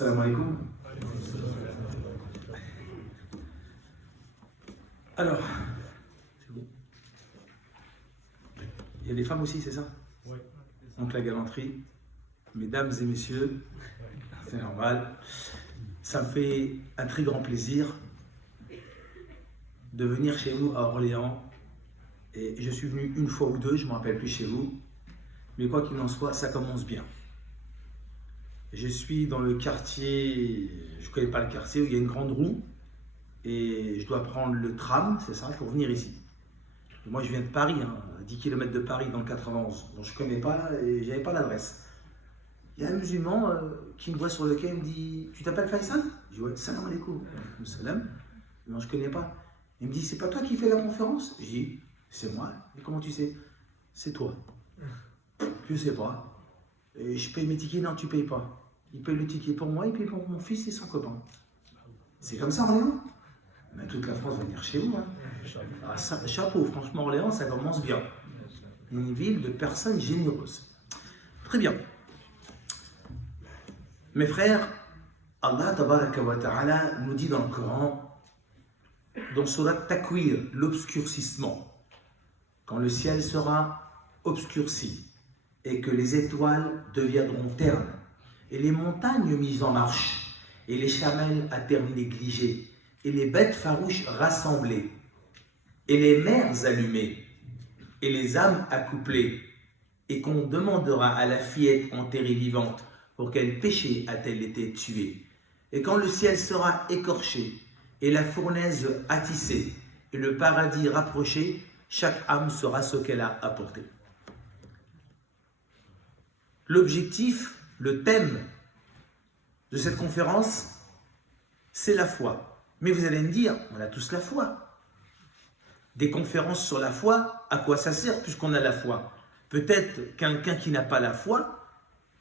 Salam alaikum. Alors, c'est bon. Il y a des femmes aussi, c'est ça? Oui. Donc la galanterie, mesdames et messieurs, c'est normal. Ça me fait un très grand plaisir de venir chez vous à Orléans. Et je suis venu une fois ou deux, je ne me rappelle plus chez vous. Mais quoi qu'il en soit, ça commence bien. Je suis dans le quartier, je ne connais pas le quartier, où il y a une grande roue. Et je dois prendre le tram, c'est ça, pour venir ici. Et moi, je viens de Paris, à 10 km de Paris, dans le 91. Donc je ne connais pas et je n'avais pas l'adresse. Il y a un musulman qui me voit sur le quai, il me dit « Tu t'appelles Faisal ?» Je dis « Ouais, salam alaikum. » Salam. Non, je ne connais pas. Il me dit « C'est pas toi qui fais la conférence ?» Je dis « C'est moi. » Et comment tu sais? C'est toi. Je ne sais pas. Et je paye mes tickets. Non, tu ne payes pas. Il paye le ticket pour moi, il paye pour mon fils et son copain. C'est comme ça, Orléans. Mais toute la France va venir chez vous. Ah, ça, chapeau, franchement, Orléans, ça commence bien. Une ville de personnes généreuses. Très bien. Mes frères, Allah tabaraka wa ta'ala nous dit dans le Coran, dans Surat Takwir, l'obscurcissement, quand le ciel sera obscurci et que les étoiles deviendront ternes et les montagnes mises en marche et les chamelles à terme négligées et les bêtes farouches rassemblées et les mers allumées et les âmes accouplées et qu'on demandera à la fillette enterrée vivante pour quel péché a-t-elle été tuée? Et quand le ciel sera écorché, et la fournaise attissée, et le paradis rapproché, chaque âme saura ce qu'elle a apporté. L'objectif, le thème de cette conférence, c'est la foi. Mais vous allez me dire, on a tous la foi. Des conférences sur la foi, à quoi ça sert puisqu'on a la foi? Peut-être quelqu'un qui n'a pas la foi,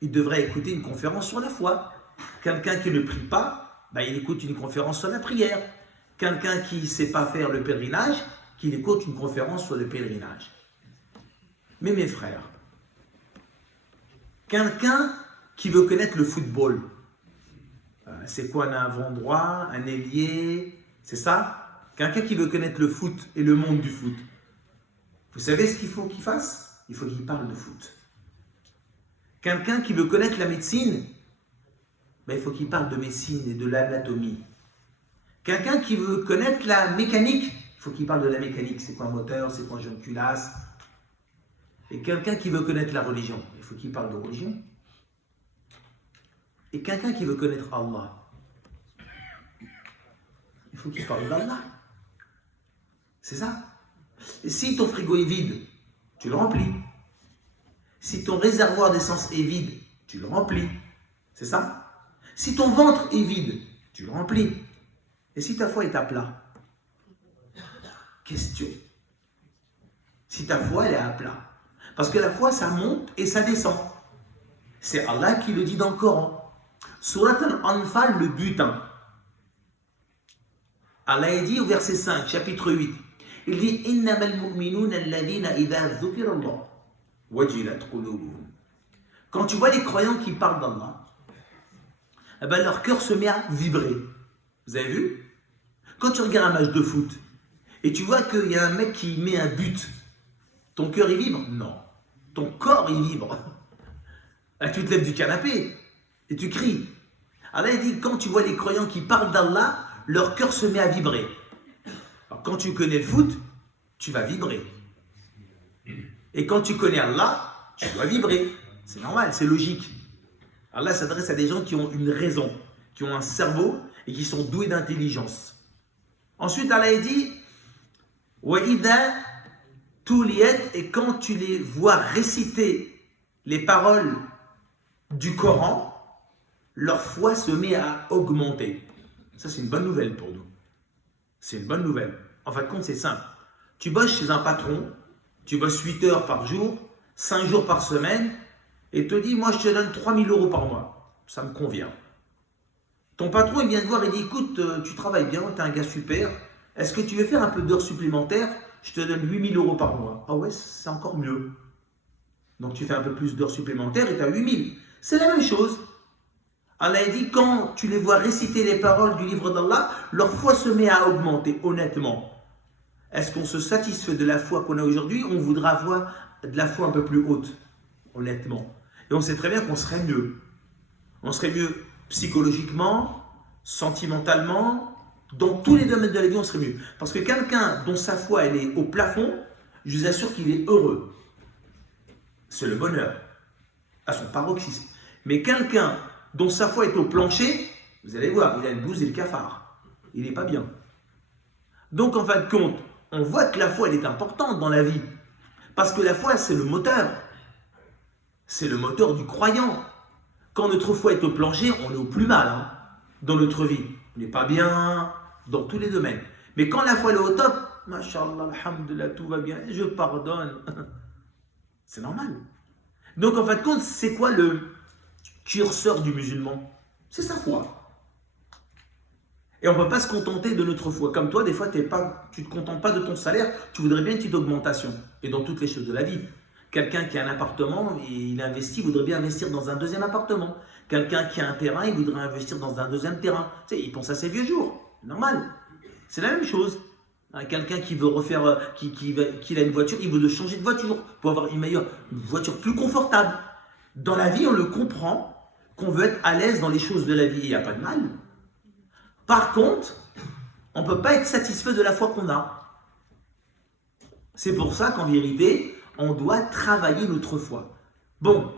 il devrait écouter une conférence sur la foi. Quelqu'un qui ne prie pas, il écoute une conférence sur la prière. Quelqu'un qui ne sait pas faire le pèlerinage, qu'il écoute une conférence sur le pèlerinage. Mais mes frères, quelqu'un qui veut connaître le football, c'est quoi un avant-droit, un ailier, c'est ça? Quelqu'un qui veut connaître le foot et le monde du foot, vous savez ce qu'il faut qu'il fasse? Il faut qu'il parle de foot. Quelqu'un qui veut connaître la médecine, il faut qu'il parle de médecine et de l'anatomie. Quelqu'un qui veut connaître la mécanique, il faut qu'il parle de la mécanique. C'est quoi un moteur, c'est quoi un jeune culasse. Et quelqu'un qui veut connaître la religion, il faut qu'il parle de religion. Et quelqu'un qui veut connaître Allah, il faut qu'il parle d'Allah. C'est ça. Et si ton frigo est vide, tu le remplis. Si ton réservoir d'essence est vide, tu le remplis. C'est ça? Si ton ventre est vide, tu le remplis. Et si ta foi est à plat? Question. Si ta foi, elle est à plat. Parce que la foi, ça monte et ça descend. C'est Allah qui le dit dans le Coran. Surat Al-Anfal, le butin. Allah est dit au verset 5, chapitre 8. Il dit « Innamal mu'minuna alladhina idha dhukira Allah. Quand tu vois les croyants qui parlent d'Allah, leur cœur se met à vibrer. Vous avez vu? Quand tu regardes un match de foot et tu vois qu'il y a un mec qui met un but, ton cœur il vibre? Non. Ton corps il vibre. Là, tu te lèves du canapé et tu cries. Allah il dit quand tu vois les croyants qui parlent d'Allah, leur cœur se met à vibrer. Alors, quand tu connais le foot, tu vas vibrer. Et quand tu connais Allah, tu dois vibrer. C'est normal, c'est logique. Allah s'adresse à des gens qui ont une raison, qui ont un cerveau et qui sont doués d'intelligence. Ensuite, Allah dit وَإِذَا تُلِيَتْ, et quand tu les vois réciter les paroles du Coran, leur foi se met à augmenter. Ça, c'est une bonne nouvelle pour nous. C'est une bonne nouvelle. En fin de compte, c'est simple. Tu bosses chez un patron, tu bosses 8 heures par jour, 5 jours par semaine, et te dit, moi je te donne 3 000 € par mois. Ça me convient. Ton patron, il vient te voir et dit, écoute, tu travailles bien, tu es un gars super, est-ce que tu veux faire un peu d'heures supplémentaires? Je te donne 8 000 € par mois. Ah ouais, c'est encore mieux. Donc tu fais un peu plus d'heures supplémentaires et tu as 8 000. C'est la même chose. Allah a dit, quand tu les vois réciter les paroles du livre d'Allah, leur foi se met à augmenter, honnêtement. Est-ce qu'on se satisfait de la foi qu'on a aujourd'hui? On voudra avoir de la foi un peu plus haute, honnêtement. Et on sait très bien qu'on serait mieux. On serait mieux psychologiquement, sentimentalement, dans tous les domaines de la vie, on serait mieux. Parce que quelqu'un dont sa foi elle est au plafond, je vous assure qu'il est heureux. C'est le bonheur, à son paroxysme. Mais quelqu'un dont sa foi est au plancher, vous allez voir, il a une blouse et le cafard. Il n'est pas bien. Donc en fin de compte, on voit que la foi elle est importante dans la vie. Parce que la foi, c'est le moteur. C'est le moteur du croyant. Quand notre foi est au plancher, on est au plus mal dans notre vie. On n'est pas bien dans tous les domaines. Mais quand la foi est au top, Masha'Allah, alhamdulillah, tout va bien, je pardonne. C'est normal. Donc en fin de compte, c'est quoi le curseur du musulman? C'est sa foi. Et on ne peut pas se contenter de notre foi. Comme toi, des fois, tu ne te contentes pas de ton salaire, tu voudrais bien une petite augmentation. Et dans toutes les choses de la vie. Quelqu'un qui a un appartement, il investit, voudrait bien investir dans un deuxième appartement. Quelqu'un qui a un terrain, il voudrait investir dans un deuxième terrain. Tu sais, il pense à ses vieux jours. Normal. C'est la même chose. Quelqu'un qui veut refaire, qui a une voiture, il veut changer de voiture pour avoir une voiture plus confortable. Dans la vie, on le comprend qu'on veut être à l'aise dans les choses de la vie. Il n'y a pas de mal. Par contre, on ne peut pas être satisfait de la foi qu'on a. C'est pour ça qu'en vérité, on doit travailler notre foi. Bon,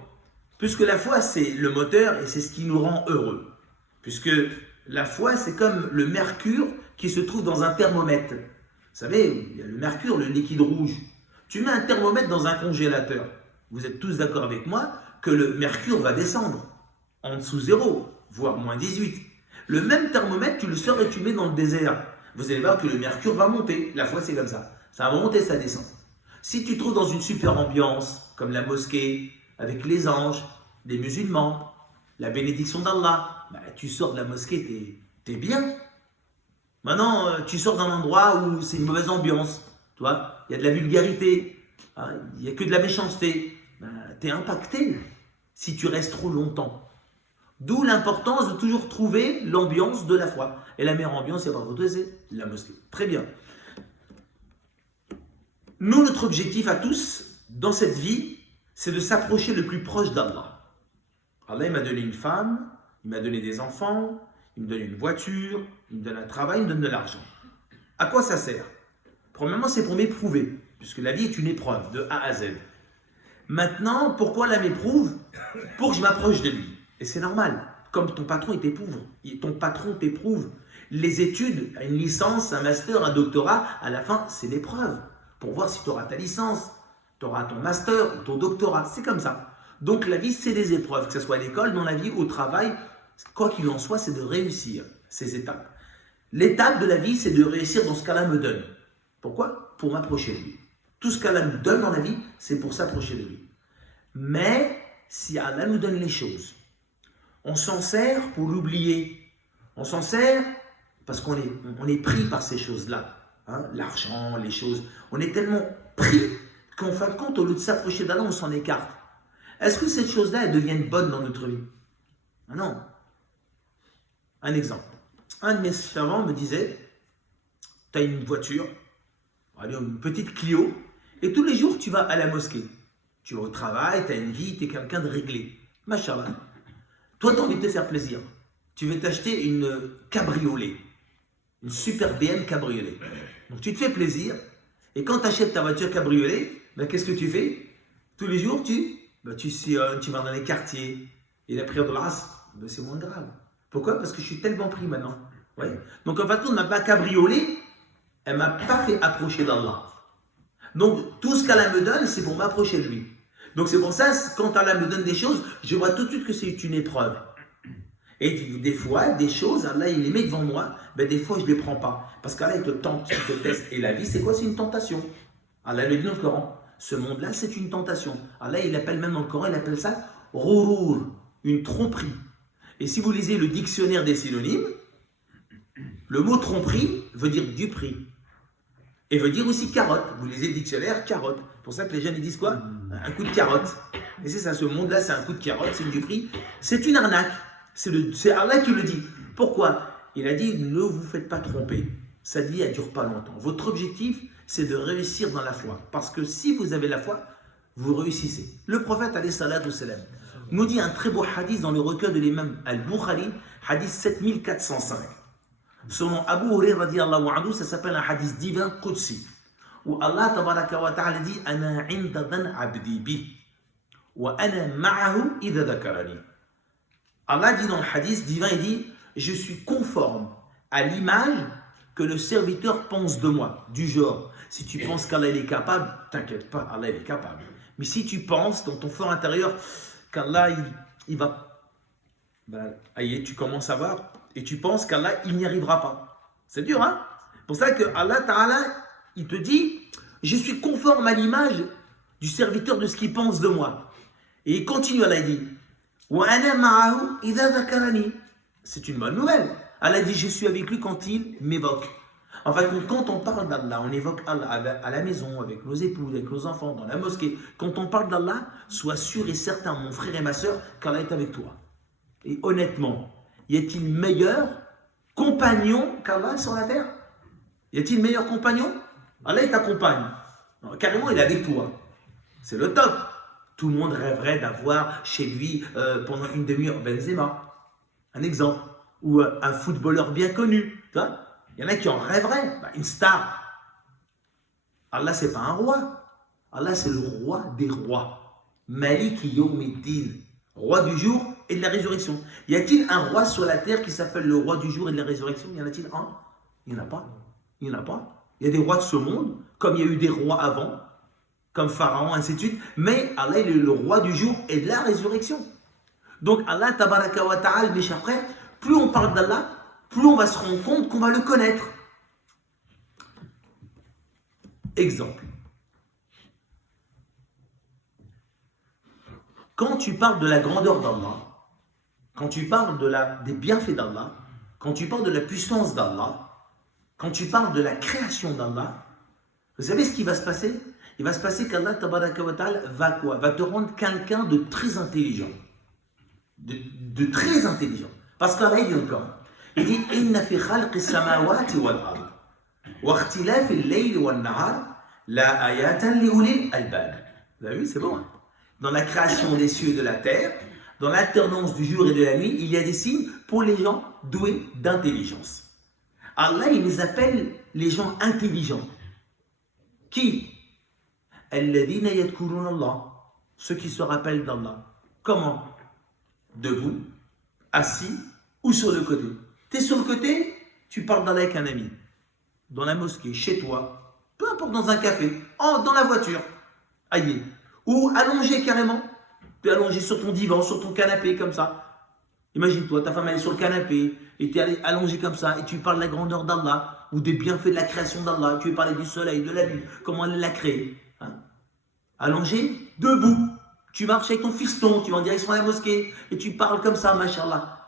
puisque la foi, c'est le moteur et c'est ce qui nous rend heureux. Puisque la foi, c'est comme le mercure qui se trouve dans un thermomètre. Vous savez, il y a le mercure, le liquide rouge. Tu mets un thermomètre dans un congélateur. Vous êtes tous d'accord avec moi que le mercure va descendre en dessous 0, voire moins 18. Le même thermomètre, tu le sors et tu mets dans le désert. Vous allez voir que le mercure va monter. La foi, c'est comme ça. Ça va monter, ça descend. Si tu te trouves dans une super ambiance, comme la mosquée, avec les anges, les musulmans, la bénédiction d'Allah, tu sors de la mosquée, t'es bien. Maintenant, tu sors d'un endroit où c'est une mauvaise ambiance. Tu vois, il y a de la vulgarité, il n'y a que de la méchanceté. T'es impacté si tu restes trop longtemps. D'où l'importance de toujours trouver l'ambiance de la foi. Et la meilleure ambiance, c'est pas votre c'est la mosquée. Très bien. Nous, notre objectif à tous, dans cette vie, c'est de s'approcher le plus proche d'Allah. Allah, il m'a donné une femme, il m'a donné des enfants, il me donne une voiture, il me donne un travail, il me donne de l'argent. À quoi ça sert? Premièrement, c'est pour m'éprouver, puisque la vie est une épreuve, de A à Z. Maintenant, pourquoi la m'éprouve? Pour que je m'approche de lui. Et c'est normal, comme ton patron t'éprouve. Les études, une licence, un master, un doctorat, à la fin, c'est l'épreuve. Pour voir si tu auras ta licence, tu auras ton master ou ton doctorat. C'est comme ça. Donc la vie, c'est des épreuves, que ce soit à l'école, dans la vie, au travail. Quoi qu'il en soit, c'est de réussir ces étapes. L'étape de la vie, c'est de réussir dans ce qu'Allah me donne. Pourquoi? Pour m'approcher de lui. Tout ce qu'Allah nous donne dans la vie, c'est pour s'approcher de lui. Mais si Allah nous donne les choses, on s'en sert pour l'oublier. On s'en sert parce qu'on est pris par ces choses-là. L'argent, les choses. On est tellement pris qu'en fin de compte, au lieu de s'approcher d'Allah, on s'en écarte. Est-ce que ces choses-là, elles deviennent bonnes dans notre vie? Non. Un exemple. Un de mes servants me disait, tu as une voiture, une petite Clio, et tous les jours, tu vas à la mosquée. Tu vas au travail, tu as une vie, tu es quelqu'un de réglé. Machallah. Toi, tu as envie de te faire plaisir. Tu veux t'acheter une cabriolet. Une super BM cabriolet. Donc tu te fais plaisir. Et quand tu achètes ta voiture cabriolet, qu'est-ce que tu fais? Tous les jours, tu sillonnes, tu vas dans les quartiers. Et la prière de l'Asr, c'est moins grave. Pourquoi? Parce que je suis tellement pris maintenant. Ouais. Donc en fait, ma cabriolet, elle ne m'a pas fait approcher d'Allah. Donc tout ce qu'Allah me donne, c'est pour m'approcher de lui. Donc c'est pour ça, quand Allah me donne des choses, je vois tout de suite que c'est une épreuve. Et des fois, des choses, Allah il les met devant moi, des fois je ne les prends pas. Parce qu'Allah il te tente, il te teste. Et la vie, c'est quoi? C'est une tentation. Allah le dit dans le Coran. Ce monde-là, c'est une tentation. Allah il appelle même dans le Coran, il appelle ça ghurur, une tromperie. Et si vous lisez le dictionnaire des synonymes, le mot tromperie veut dire duperie. Et veut dire aussi carotte. Vous lisez le dictionnaire, carotte. C'est pour ça que les jeunes ils disent quoi? Un coup de carotte. Et c'est ça, ce monde-là, c'est un coup de carotte, c'est une duperie. C'est une arnaque. C'est Allah qui le dit. Pourquoi? Il a dit, ne vous faites pas tromper. Sa vie, elle ne dure pas longtemps. Votre objectif, c'est de réussir dans la foi. Parce que si vous avez la foi, vous réussissez. Le prophète, alayhi salatu wassalam, nous dit un très beau hadith dans le recueil de l'imam Al-Bukhari, hadith 7405. Selon Abu Hurairah radiyallahu anhu, ça s'appelle un hadith divin Qudsi, où Allah tabaraka wa ta'ala dit « Ana inda dhan abdi bi, wa ana ma'ahu idha dhakarani » Allah dit dans le hadith divin, il dit « Je suis conforme à l'image que le serviteur pense de moi, du genre, si tu penses qu'Allah est capable, t'inquiète pas, Allah est capable. Mais si tu penses dans ton fort intérieur qu'Allah il va, ben, tu commences à voir, et tu penses qu'Allah il n'y arrivera pas. C'est dur, hein? C'est pour ça que Allah Ta'ala, il te dit, je suis conforme à l'image du serviteur de ce qu'il pense de moi. Et il continue, Allah dit, wa ana ma'ahu idha dhakarani. C'est une bonne nouvelle. Allah dit, je suis avec lui quand il m'évoque. En fait, quand on parle d'Allah, on évoque Allah à la maison, avec nos épouses, avec nos enfants, dans la mosquée. Quand on parle d'Allah, sois sûr et certain, mon frère et ma soeur, qu'Allah est avec toi. Et honnêtement, y a-t-il meilleur compagnon qu'Allah sur la terre? Y a-t-il meilleur compagnon? Allah, il t'accompagne. Carrément, il est avec toi. C'est le top. Tout le monde rêverait d'avoir chez lui, pendant une demi-heure, Benzema. Un exemple. Ou un footballeur bien connu. Tu vois? Il y en a qui en rêveraient. Une star. Allah, c'est pas un roi. Allah, c'est le roi des rois. Malik Yawmiddin. Roi du jour et de la résurrection. Y a-t-il un roi sur la terre qui s'appelle le roi du jour et de la résurrection? Y en a-t-il un? Il n'y en a pas. Il n'y en a pas. Il y a des rois de ce monde, comme il y a eu des rois avant, comme Pharaon, ainsi de suite. Mais Allah, il est le roi du jour et de la résurrection. Donc Allah, tabaraka wa ta'ala, mes chers frères, plus on parle d'Allah, plus on va se rendre compte qu'on va le connaître. Exemple. Quand tu parles de la grandeur d'Allah, quand tu parles des bienfaits d'Allah, quand tu parles de la puissance d'Allah, quand tu parles de la création d'Allah, vous savez ce qui va se passer? Il va se passer qu'Allah tabaraka wa ta'ala va quoi? Va te rendre quelqu'un de très intelligent. De très intelligent. Parce qu'Allah il dit encore, il dit « Inna fi khalqi samawati wal ard, wa ikhtilafi al-layli wal nahar, la ayatan li ulil albab » Vous avez vu, c'est bon, hein? Dans la création des cieux et de la terre, dans l'alternance du jour et de la nuit, il y a des signes pour les gens doués d'intelligence. Allah, il les appelle les gens intelligents. Qui? Alladhina yadhkuruna Allah. Ceux qui se rappellent d'Allah. Comment? Debout, assis ou sur le côté. Tu es sur le côté, tu parles d'Allah avec un ami. Dans la mosquée, chez toi, peu importe, dans un café, dans la voiture. Aïe. Ou allongé carrément. Tu es allongé sur ton divan, sur ton canapé, comme ça. Imagine-toi, ta femme elle est sur le canapé, et tu es allongé comme ça, et tu parles de la grandeur d'Allah, ou des bienfaits de la création d'Allah. Tu veux parler du soleil, de la lune, comment elle l'a créé. Hein? Allongé, debout. Tu marches avec ton fiston, tu vas en direction de la mosquée, et tu parles comme ça, mashallah.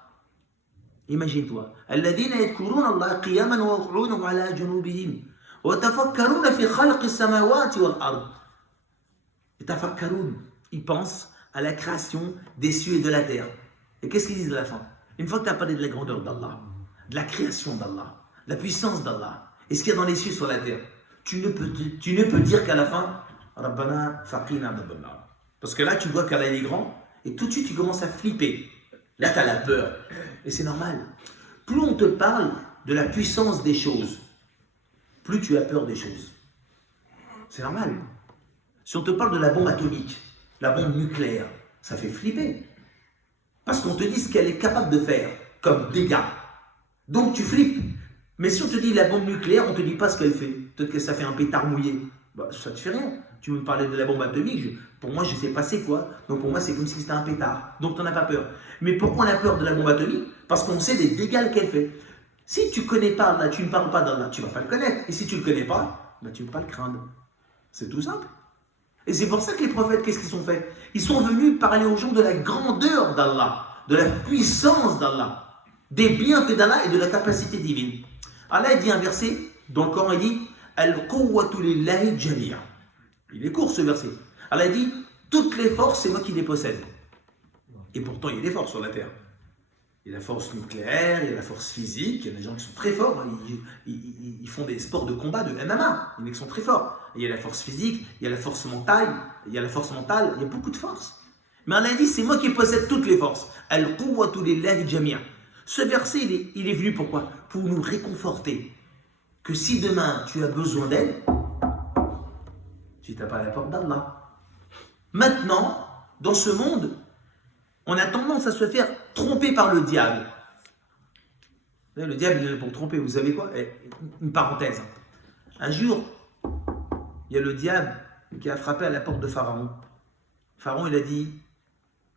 Imagine-toi. Alladhina yadhkuruna Allah qiyaman wa qu'udan wa ala junubihim, wa tafakkaruna fi khalqi samawati wal ard. Et tafakkarun, ils pensent à la création des cieux et de la terre. Et qu'est-ce qu'ils disent à la fin? Une fois que tu as parlé de la grandeur d'Allah, de la création d'Allah, de la puissance d'Allah, et ce qu'il y a dans les cieux sur la terre, tu ne peux dire qu'à la fin, Rabbana faqina adhabannar. Parce que là, tu vois qu'Allah est grand, et tout de suite, tu commences à flipper. Là, tu as la peur. Et c'est normal. Plus on te parle de la puissance des choses, plus tu as peur des choses. C'est normal. Si on te parle de la bombe atomique, la bombe nucléaire, ça fait flipper. Parce qu'on te dit ce qu'elle est capable de faire comme dégâts. Donc tu flippes. Mais si on te dit la bombe nucléaire, on ne te dit pas ce qu'elle fait. Peut-être que ça fait un pétard mouillé. Bah, ça ne te fait rien. Tu me parlais de la bombe atomique, pour moi je ne sais pas c'est quoi. Donc pour moi c'est comme si c'était un pétard. Donc tu n'en as pas peur. Mais pourquoi on a peur de la bombe atomique? Parce qu'on sait des dégâts qu'elle fait. Si tu ne connais pas Allah, tu ne parles pas d'Allah, tu ne vas pas le connaître. Et si tu ne le connais pas, bah, tu ne peux pas le craindre. C'est tout simple. Et c'est pour ça que les prophètes, qu'est-ce qu'ils ont fait? Ils sont venus parler aux gens de la grandeur d'Allah, de la puissance d'Allah, des bienfaits d'Allah et de la capacité divine. Allah dit un verset, dans le Coran, il dit « Al-Quwwatu lillahi jami'a ». Il est court ce verset. Allah dit « Toutes les forces, c'est moi qui les possède ». Et pourtant, il y a des forces sur la terre. Il y a la force nucléaire, il y a la force physique, il y a des gens qui sont très forts, hein, ils font des sports de combat, de MMA, il y en a qui sont très forts. Il y a la force physique, il y a la force mentale, il y a beaucoup de forces. Mais Allah dit, c'est moi qui possède toutes les forces. Al-quwwatu lillahi jami'a. Ce verset, il est venu pourquoi? Pour nous réconforter que si demain tu as besoin d'aide, tu tapes à la porte d'Allah. Maintenant, dans ce monde, on a tendance à se faire tromper par le diable. Le diable, il est là pour tromper. Vous savez quoi? Une parenthèse. Un jour, il y a le diable qui a frappé à la porte de Pharaon. Pharaon, il a dit,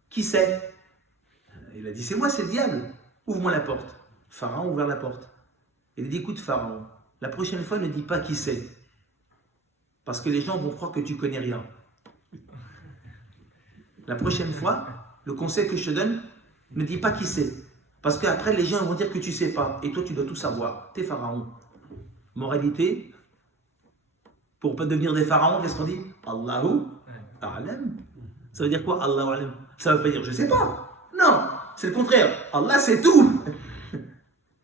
qui c'est? Il a dit, c'est moi, c'est le diable. Ouvre-moi la porte. Pharaon a ouvert la porte. Il a dit, écoute Pharaon, la prochaine fois, ne dis pas qui c'est. Parce que les gens vont croire que tu connais rien. La prochaine fois, le conseil que je te donne, ne dis pas qui c'est. Parce qu'après, les gens vont dire que tu ne sais pas. Et toi, tu dois tout savoir. T'es pharaon. Moralité, pour ne pas devenir des pharaons, qu'est-ce qu'on dit? Allahu a'lam. Ça veut dire quoi, Allahu a'lam? Ça ne veut pas dire je ne sais pas. Non, c'est le contraire. Allah, c'est tout.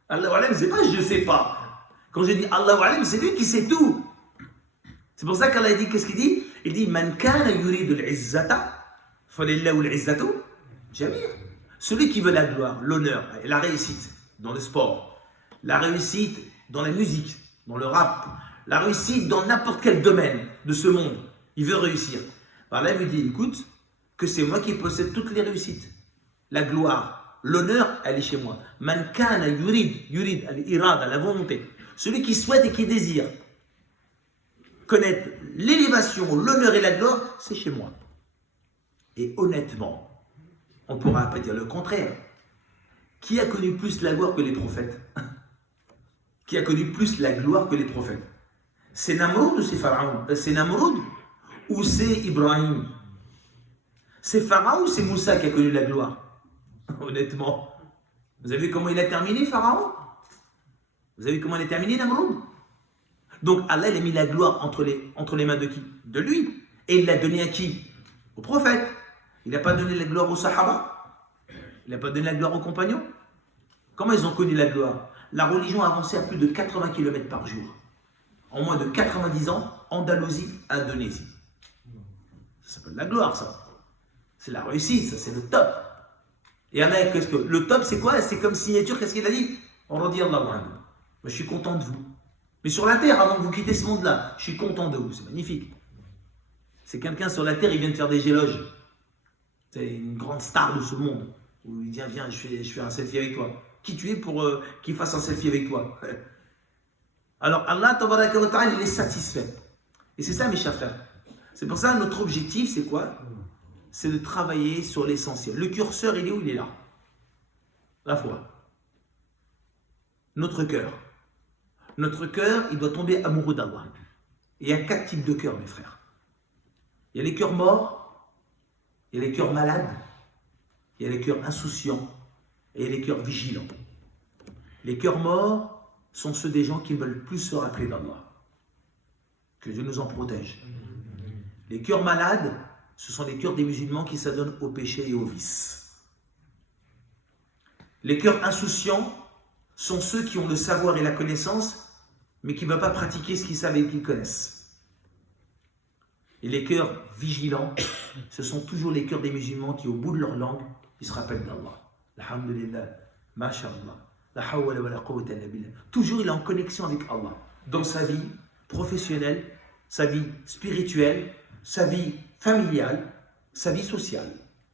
Allahu a'lam, c'est pas je ne sais pas. Quand je dis Allahu a'lam, c'est lui qui sait tout. C'est pour ça qu'Allah dit, qu'est-ce qu'il dit? Il dit, Man kana yuridu al-izzata, falillahu al-izzatu jami'a. Celui qui veut la gloire, l'honneur et la réussite dans le sport, la réussite dans la musique, dans le rap, la réussite dans n'importe quel domaine de ce monde, il veut réussir. Allah lui dit, écoute, que c'est moi qui possède toutes les réussites. La gloire, l'honneur, elle est chez moi. Man kana yurid, al-irada, la volonté. Celui qui souhaite et qui désire connaître l'élévation, l'honneur et la gloire, c'est chez moi. Et honnêtement, on ne pourra pas dire le contraire. Qui a connu plus la gloire que les prophètes? Qui a connu plus la gloire que les prophètes? C'est Namrud ou c'est Pharaon? C'est Namrud ou c'est Ibrahim? C'est Pharaon ou c'est Moussa qui a connu la gloire? Honnêtement. Vous avez vu comment il a terminé, Pharaon? Vous avez vu comment il a terminé, Namrud? Donc Allah, il a mis la gloire entre les mains de qui? De lui. Et il l'a donné à qui? Au prophète. Il n'a pas donné la gloire aux Sahaba. Il n'a pas donné la gloire aux compagnons. Comment ils ont connu la gloire? La religion a avancé à plus de 80 km par jour. En moins de 90 ans, Andalousie, Indonésie. Ça s'appelle la gloire, ça. C'est la réussite, ça, c'est le top. Et Allah, qu'est-ce que... Le top, c'est quoi? C'est comme signature, qu'est-ce qu'il a dit? On leur dit Allahu Akbar. Je suis content de vous. Mais sur la terre, avant que vous quittez ce monde-là, je suis content de vous. C'est magnifique. C'est quelqu'un sur la terre, il vient de faire des éloges. C'est une grande star de ce monde. Où il dit, viens, je fais un selfie avec toi. Qui tu es pour qu'il fasse un selfie avec toi? Alors Allah, tabaraka wa ta'ala, il est satisfait. Et c'est ça, mes chers frères. C'est pour ça, notre objectif, c'est quoi? C'est de travailler sur l'essentiel. Le curseur, il est où? Il est là. La foi. Notre cœur. Notre cœur, il doit tomber amoureux d'Allah. Il y a 4 types de cœurs, mes frères. Il y a les cœurs morts, il y a les cœurs malades, il y a les cœurs insouciants et il y a les cœurs vigilants. Les cœurs morts sont ceux des gens qui ne veulent plus se rappeler d'Allah. Que Dieu nous en protège. Les cœurs malades, ce sont les cœurs des musulmans qui s'adonnent au péché et au vice. Les cœurs insouciants sont ceux qui ont le savoir et la connaissance, mais qui ne veulent pas pratiquer ce qu'ils savent et qu'ils connaissent. Et les cœurs vigilants, ce sont toujours les cœurs des musulmans qui, au bout de leur langue, ils se rappellent d'Allah. Alhamdulillah, masha'Allah, la hawla wa la quwwata illa billah. Toujours il est en connexion avec Allah, dans sa vie professionnelle, sa vie spirituelle, sa vie familiale, sa vie sociale.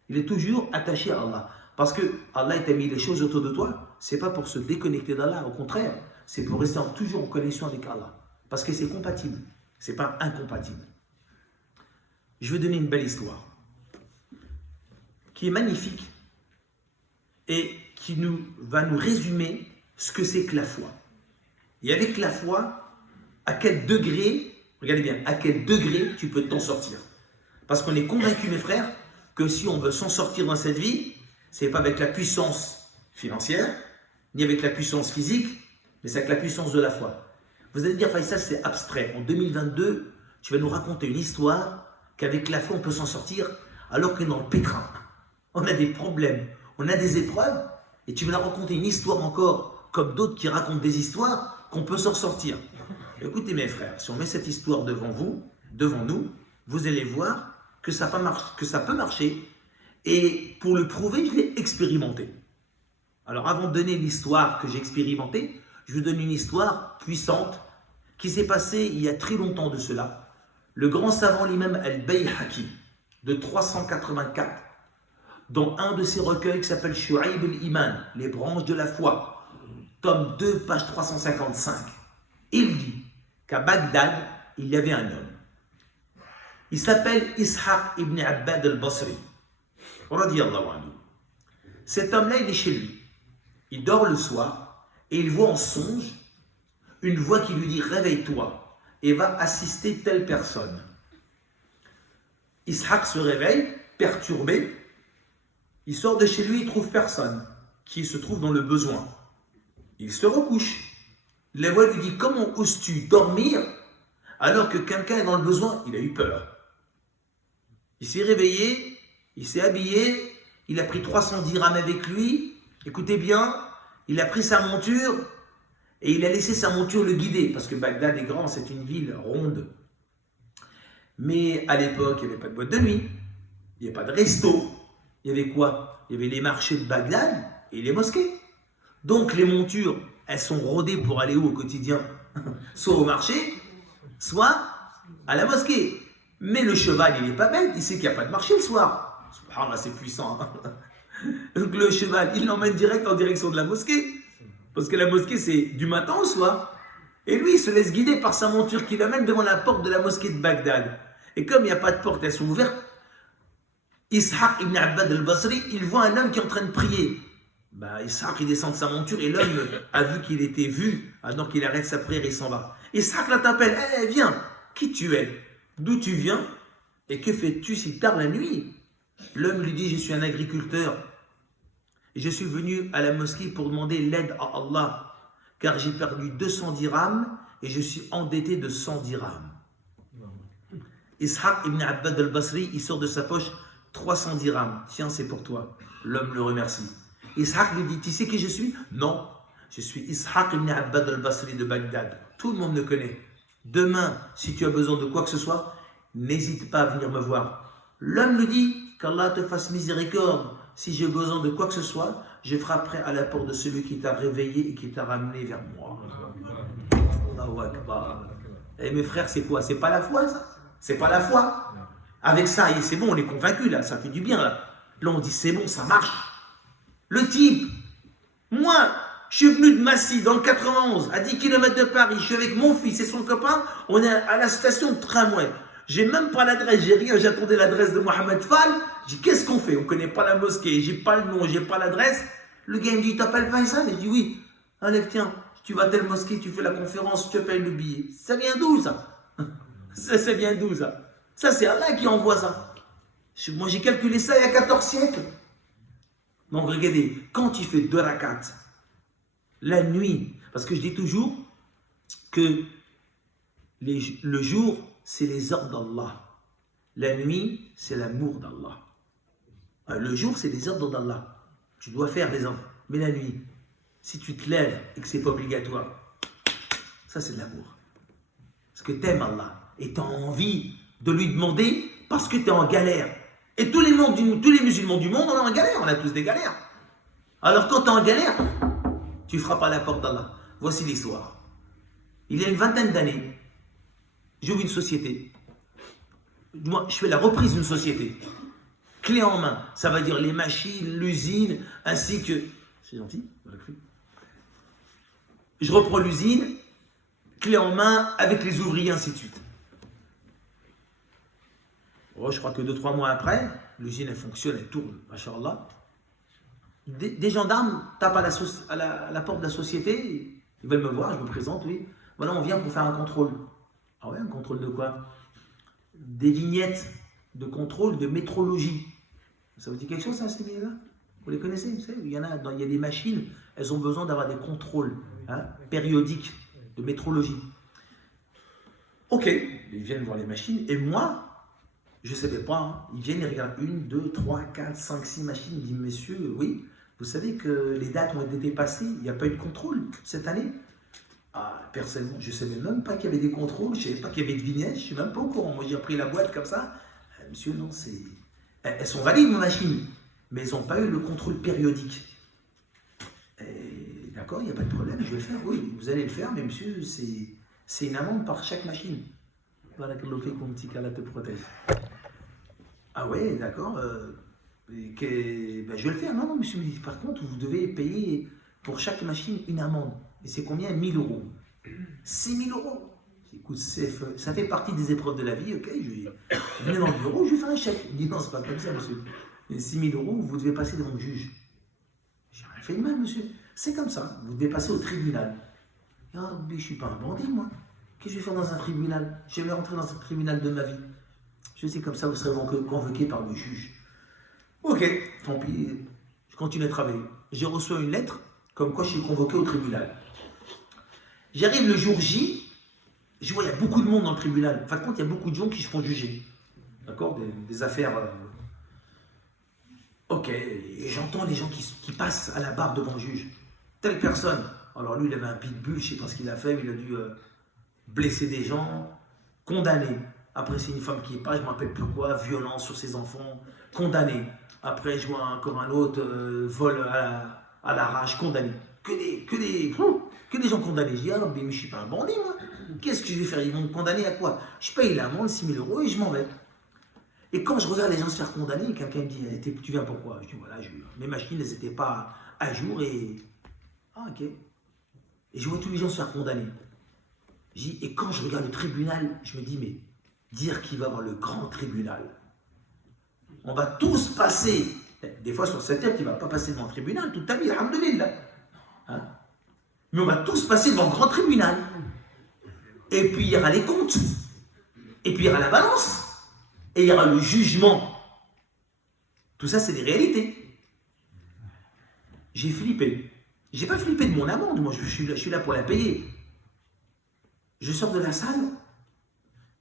Il est toujours attaché à Allah. Parce que Allah t'a mis les choses autour de toi, c'est pas pour se déconnecter d'Allah, au contraire, c'est pour rester toujours en connexion avec Allah. Parce que c'est compatible, c'est pas incompatible. Je vais donner une belle histoire qui est magnifique et qui va nous résumer ce que c'est que la foi. Et avec la foi, à quel degré, regardez bien, à quel degré tu peux t'en sortir. Parce qu'on est convaincu, mes frères, que si on veut s'en sortir dans cette vie, c'est pas avec la puissance financière, ni avec la puissance physique, mais c'est avec la puissance de la foi. Vous allez dire, Faisal, c'est abstrait. En 2022, tu vas nous raconter une histoire qu'avec la foi, on peut s'en sortir, alors que dans le pétrin, on a des problèmes, on a des épreuves, et tu vas leur raconter une histoire encore, comme d'autres qui racontent des histoires, qu'on peut s'en sortir. Écoutez mes frères, si on met cette histoire devant vous, devant nous, vous allez voir que ça peut marcher. Et pour le prouver, je l'ai expérimenté. Alors avant de donner l'histoire que j'ai expérimentée, je vous donne une histoire puissante qui s'est passée il y a très longtemps de cela. Le grand savant l'imam al-Bayhaqi de 384, dans un de ses recueils qui s'appelle Shu'aib al-Iman, les branches de la foi, tome 2, page 355, il dit qu'à Bagdad, il y avait un homme. Il s'appelle Ishaq ibn Abbad al-Basri. Radiyallahu anhu. Cet homme-là, il est chez lui. Il dort le soir et il voit en songe une voix qui lui dit « Réveille-toi et va assister telle personne ». Ishaq se réveille, perturbé. Il sort de chez lui, il ne trouve personne qui se trouve dans le besoin. Il se recouche. La voix lui dit « Comment oses-tu dormir alors que quelqu'un est dans le besoin ?» Il a eu peur. Il s'est réveillé, il s'est habillé, il a pris 300 dirhams avec lui. Écoutez bien, il a pris sa monture et il a laissé sa monture le guider. Parce que Bagdad est grand, c'est une ville ronde. Mais à l'époque, il n'y avait pas de boîte de nuit, il n'y avait pas de resto. Il y avait quoi? Il y avait les marchés de Bagdad et les mosquées. Donc les montures, elles sont rodées pour aller où au quotidien? Soit au marché, soit à la mosquée. Mais le cheval, il n'est pas bête, il sait qu'il n'y a pas de marché le soir. Subhanallah, c'est puissant. Hein. Donc le cheval, il l'emmène direct en direction de la mosquée. Parce que la mosquée, c'est du matin au soir. Et lui, il se laisse guider par sa monture qui l'amène devant la porte de la mosquée de Bagdad. Et comme il n'y a pas de porte, elles sont ouvertes, Ishaq ibn Abbad al-Basri, il voit un homme qui est en train de prier. Ishaq, il descend de sa monture et l'homme a vu qu'il était vu. Alors qu'il arrête sa prière et il s'en va. Ishaq là t'appelle, viens, qui tu es? D'où tu viens? Et que fais-tu si tard la nuit? L'homme lui dit, je suis un agriculteur. Et je suis venu à la mosquée pour demander l'aide à Allah. Car j'ai perdu 200 dirhams et je suis endetté de 100 dirhams. Ishaq ibn Abbad al-Basri, il sort de sa poche 300 dirhams. Tiens, c'est pour toi. L'homme le remercie. Ishaq lui dit, tu sais qui je suis? Non, je suis Ishaq ibn Abbad al-Basri de Bagdad. Tout le monde me connaît. Demain, si tu as besoin de quoi que ce soit, n'hésite pas à venir me voir. L'homme lui dit, qu'Allah te fasse miséricorde. Si j'ai besoin de quoi que ce soit, je frapperai à la porte de celui qui t'a réveillé et qui t'a ramené vers moi. Allahu Akbar. Et mes frères, c'est quoi? C'est pas la foi, ça? C'est pas la foi? Avec ça, c'est bon, on est convaincu là, ça fait du bien là. Là, on dit c'est bon, ça marche. Le type, moi, je suis venu de Massy, dans le 91, à 10 km de Paris. Je suis avec mon fils et son copain. On est à la station de tramway. J'ai même pas l'adresse, j'ai rien. J'attendais l'adresse de Mohamed Fall. J'ai dit, qu'est-ce qu'on fait? On connaît pas la mosquée, j'ai pas le nom, j'ai pas l'adresse. Le gars me dit, t'appelles Faisal? Et je dis, oui. Allez, tiens, tu vas à telle mosquée, tu fais la conférence, tu te payes le billet. Ça vient d'où ça? Ça vient d'où ça? Ça, c'est Allah qui envoie ça. Moi, j'ai calculé ça il y a 14 siècles. Donc, regardez, quand tu fais 2 rakats, la nuit, parce que je dis toujours que le jour, c'est les ordres d'Allah. La nuit, c'est l'amour d'Allah. Le jour, c'est les ordres d'Allah. Tu dois faire les ordres. Mais la nuit, si tu te lèves et que ce n'est pas obligatoire, ça, c'est de l'amour. Parce que tu aimes Allah et tu as envie de lui demander parce que tu es en galère. Et tous les musulmans du monde, on est en galère. On a tous des galères. Alors, quand tu es en galère, tu frappes à la porte d'Allah. Voici l'histoire. Il y a une vingtaine d'années, j'ouvre une société. Moi, je fais la reprise d'une société. Clé en main. Ça va dire les machines, l'usine, ainsi que... C'est gentil, voilà. Je reprends l'usine, clé en main, avec les ouvriers, ainsi de suite. Oh, je crois que 2-3 mois après, l'usine, elle fonctionne, elle tourne, machallah. Des gendarmes tapent à la porte de la société, ils veulent me voir, je me présente, oui. Voilà, on vient pour faire un contrôle. Ah ouais, un contrôle de quoi? Des vignettes de contrôle de métrologie. Ça vous dit quelque chose, ça, ces vignettes-là? Vous les connaissez, vous savez? Il y a des machines, elles ont besoin d'avoir des contrôles périodiques de métrologie. Ok, ils viennent voir les machines, et moi, je ne savais pas, ils viennent, ils regardent 1, 2, 3, 4, 5, 6 machines, ils me disent, messieurs, oui, Vous savez que les dates ont été dépassées, il n'y a pas eu de contrôle cette année. Ah, personnellement, je ne savais même pas qu'il y avait des contrôles, je ne savais pas qu'il y avait de vignettes, je ne suis même pas au courant. Moi, j'ai repris la boîte comme ça. Monsieur, non, c'est... Elles sont valides, nos machines, mais elles n'ont pas eu le contrôle périodique. D'accord, il n'y a pas de problème, je vais le faire, oui, vous allez le faire, mais monsieur, c'est une amende par chaque machine. Voilà que l'on fait qu'on petit cas là te protège. Ah ouais, d'accord, ben, je vais le faire. Non, non, monsieur, mais par contre, vous devez payer pour chaque machine une amende. Et c'est combien? 1000 euros. 6 000 euros. Écoute, ça fait partie des épreuves de la vie, ok? Venez dans le bureau, je vais faire un chèque. Il dit non, c'est pas comme ça, monsieur. 6 000 euros, vous devez passer devant le juge. J'ai rien fait de mal, monsieur. C'est comme ça, vous devez passer au tribunal. Ah, mais je ne suis pas un bandit, moi. Qu'est-ce que je vais faire dans un tribunal? Je vais rentrer dans un tribunal de ma vie. Je sais, comme ça, vous serez convoqué par le juge. Ok, tant pis, je continue à travailler. J'ai reçu une lettre comme quoi je suis convoqué au tribunal. J'arrive le jour J, je vois il y a beaucoup de monde dans le tribunal. En fin de compte, il y a beaucoup de gens qui se font juger. D'accord, des affaires... Ok, et j'entends les gens qui passent à la barre devant le juge. Telle personne. Alors lui, il avait un pitbull, je ne sais pas ce qu'il a fait, mais il a dû blesser des gens, condamné. Après, c'est une femme qui est pas, je ne me rappelle plus quoi, violence sur ses enfants, condamné. Après, je vois encore un autre, vol à l'arrache, condamné. Que des gens condamnés. Je dis, ah, mais je ne suis pas un bandit, moi. Qu'est-ce que je vais faire? Ils vont me condamner à quoi? Je paye l'amende, 6 000 euros, et je m'en vais. Et quand je regarde les gens se faire condamner, quelqu'un me dit, tu viens pourquoi? Je dis, voilà, mes machines, elles n'étaient pas à jour et... Ah, ok. Et je vois tous les gens se faire condamner. Et quand je regarde le tribunal, je me dis, mais dire qu'il va y avoir le grand tribunal, on va tous passer, des fois sur cette terre, tu ne vas pas passer devant le tribunal toute ta vie, alhamdoulilah. Hein? Mais on va tous passer devant le grand tribunal. Et puis il y aura les comptes. Et puis il y aura la balance. Et il y aura le jugement. Tout ça, c'est des réalités. J'ai flippé. J'ai pas flippé de mon amende, moi je suis là pour la payer. Je sors de la salle,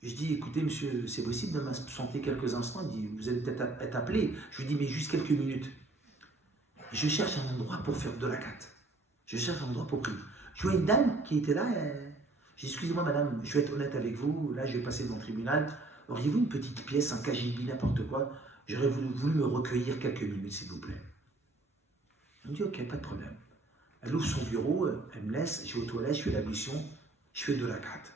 je dis, écoutez monsieur, c'est possible de m'absenter quelques instants? Il dit, vous allez peut-être être appelé. Je lui dis, mais juste quelques minutes. Je cherche un endroit pour faire de la carte. Je cherche un endroit pour prier. Je vois une dame qui était là, j'ai dit, excusez-moi madame, je vais être honnête avec vous, là je vais passer devant le tribunal. Auriez-vous une petite pièce, un KGB, n'importe quoi? J'aurais voulu me recueillir quelques minutes, s'il vous plaît. Elle me dit, ok, pas de problème. Elle ouvre son bureau, elle me laisse, je vais aux toilettes, je fais l'ablution, je fais de la carte.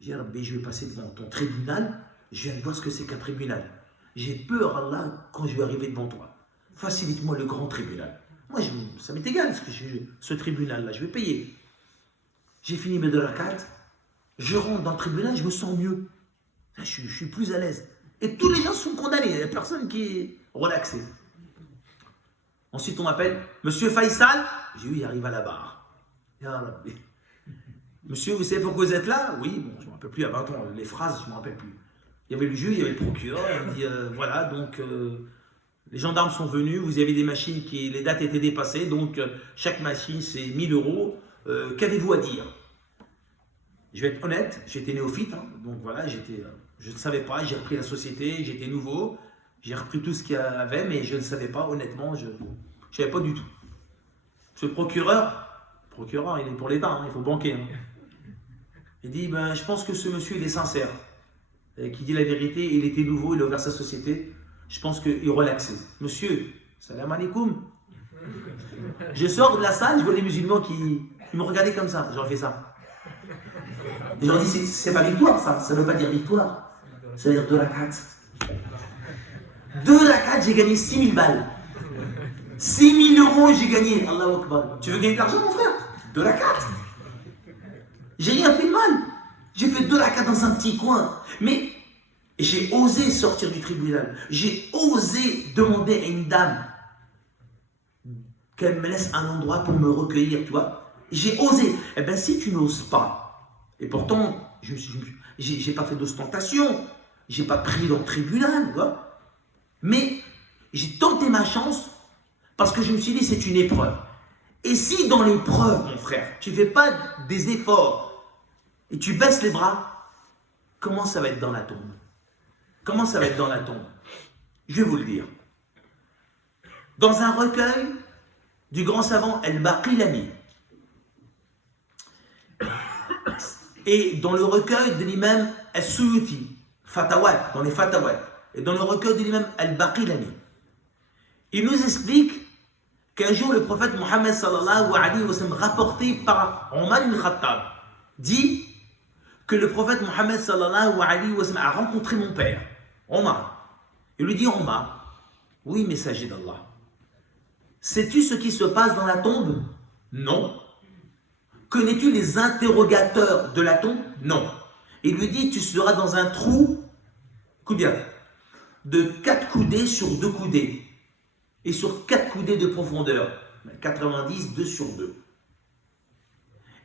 Je dis, je vais passer devant ton tribunal, je viens de voir ce que c'est qu'un tribunal. J'ai peur, Allah, quand je vais arriver devant toi. Facilite-moi le grand tribunal. Moi, ça m'est égal, ce tribunal-là, je vais payer. J'ai fini mes de la carte, je rentre dans le tribunal, je me sens mieux. Je suis plus à l'aise. Et tous les gens sont condamnés, il n'y a personne qui est relaxé. Ensuite, on m'appelle, Monsieur Faisal. J'ai dit, oui, il arrive à la barre. Monsieur, vous savez pourquoi vous êtes là? Oui, bon, je ne me rappelle plus, il y a 20 ans, les phrases, je ne me rappelle plus. Il y avait le juge, il y avait le procureur, il me dit, voilà, donc, les gendarmes sont venus, vous avez des machines les dates étaient dépassées, donc, chaque machine, c'est 1000 euros. Qu'avez-vous à dire? Je vais être honnête, j'étais néophyte, hein, donc voilà, je ne savais pas, j'ai repris la société, j'étais nouveau, j'ai repris tout ce qu'il y avait, mais je ne savais pas, honnêtement, je ne savais pas du tout. Ce procureur, il est pour l'État, hein, il faut banquer. Hein. Il dit, ben, je pense que ce monsieur, il est sincère, et qui dit la vérité, il était nouveau, il a ouvert sa société, je pense qu'il relaxait. Monsieur, salam alaikum. Je sors de la salle, je vois les musulmans qui me regardaient comme ça, j'en fais ça. Et j'en dis, c'est pas victoire ça, ça ne veut pas dire victoire, ça veut dire de la 4. De la 4, j'ai gagné 6 000 balles. 6 000 euros, j'ai gagné. Allahu Akbar. Tu veux gagner de l'argent, mon frère? De la 4. J'ai rien fait de mal. J'ai fait de la 4 dans un petit coin. Mais j'ai osé sortir du tribunal. J'ai osé demander à une dame qu'elle me laisse un endroit pour me recueillir, tu vois. J'ai osé. Eh bien, si tu n'oses pas, et pourtant, j'ai pas fait d'ostentation, j'ai pas prié dans le tribunal, tu vois. Mais j'ai tenté ma chance parce que je me suis dit, c'est une épreuve. Et si dans l'épreuve, mon frère, tu ne fais pas des efforts et tu baisses les bras, comment ça va être dans la tombe? Comment ça va être dans la tombe? Je vais vous le dire. Dans un recueil, du grand savant Al-Baqillani. Et dans le recueil de l'imam As-Suyuti, Fatawat, dans les Fatawat, et dans le recueil de l'imam Al-Baqillani, il nous explique qu'un jour le prophète Mohammed sallallahu alayhi wa sallam, rapporté par Omar ibn Khattab, dit que le prophète Mohammed sallallahu alayhi wa sallam a rencontré mon père, Omar. Il lui dit: Omar, oui, messager d'Allah, sais-tu ce qui se passe dans la tombe? Non. Connais-tu les interrogateurs de la tombe? Non. Il lui dit: tu seras dans un trou, combien? De 4 coudées sur 2 coudées. Et sur 4 coudées de profondeur. 90, 2 sur 2.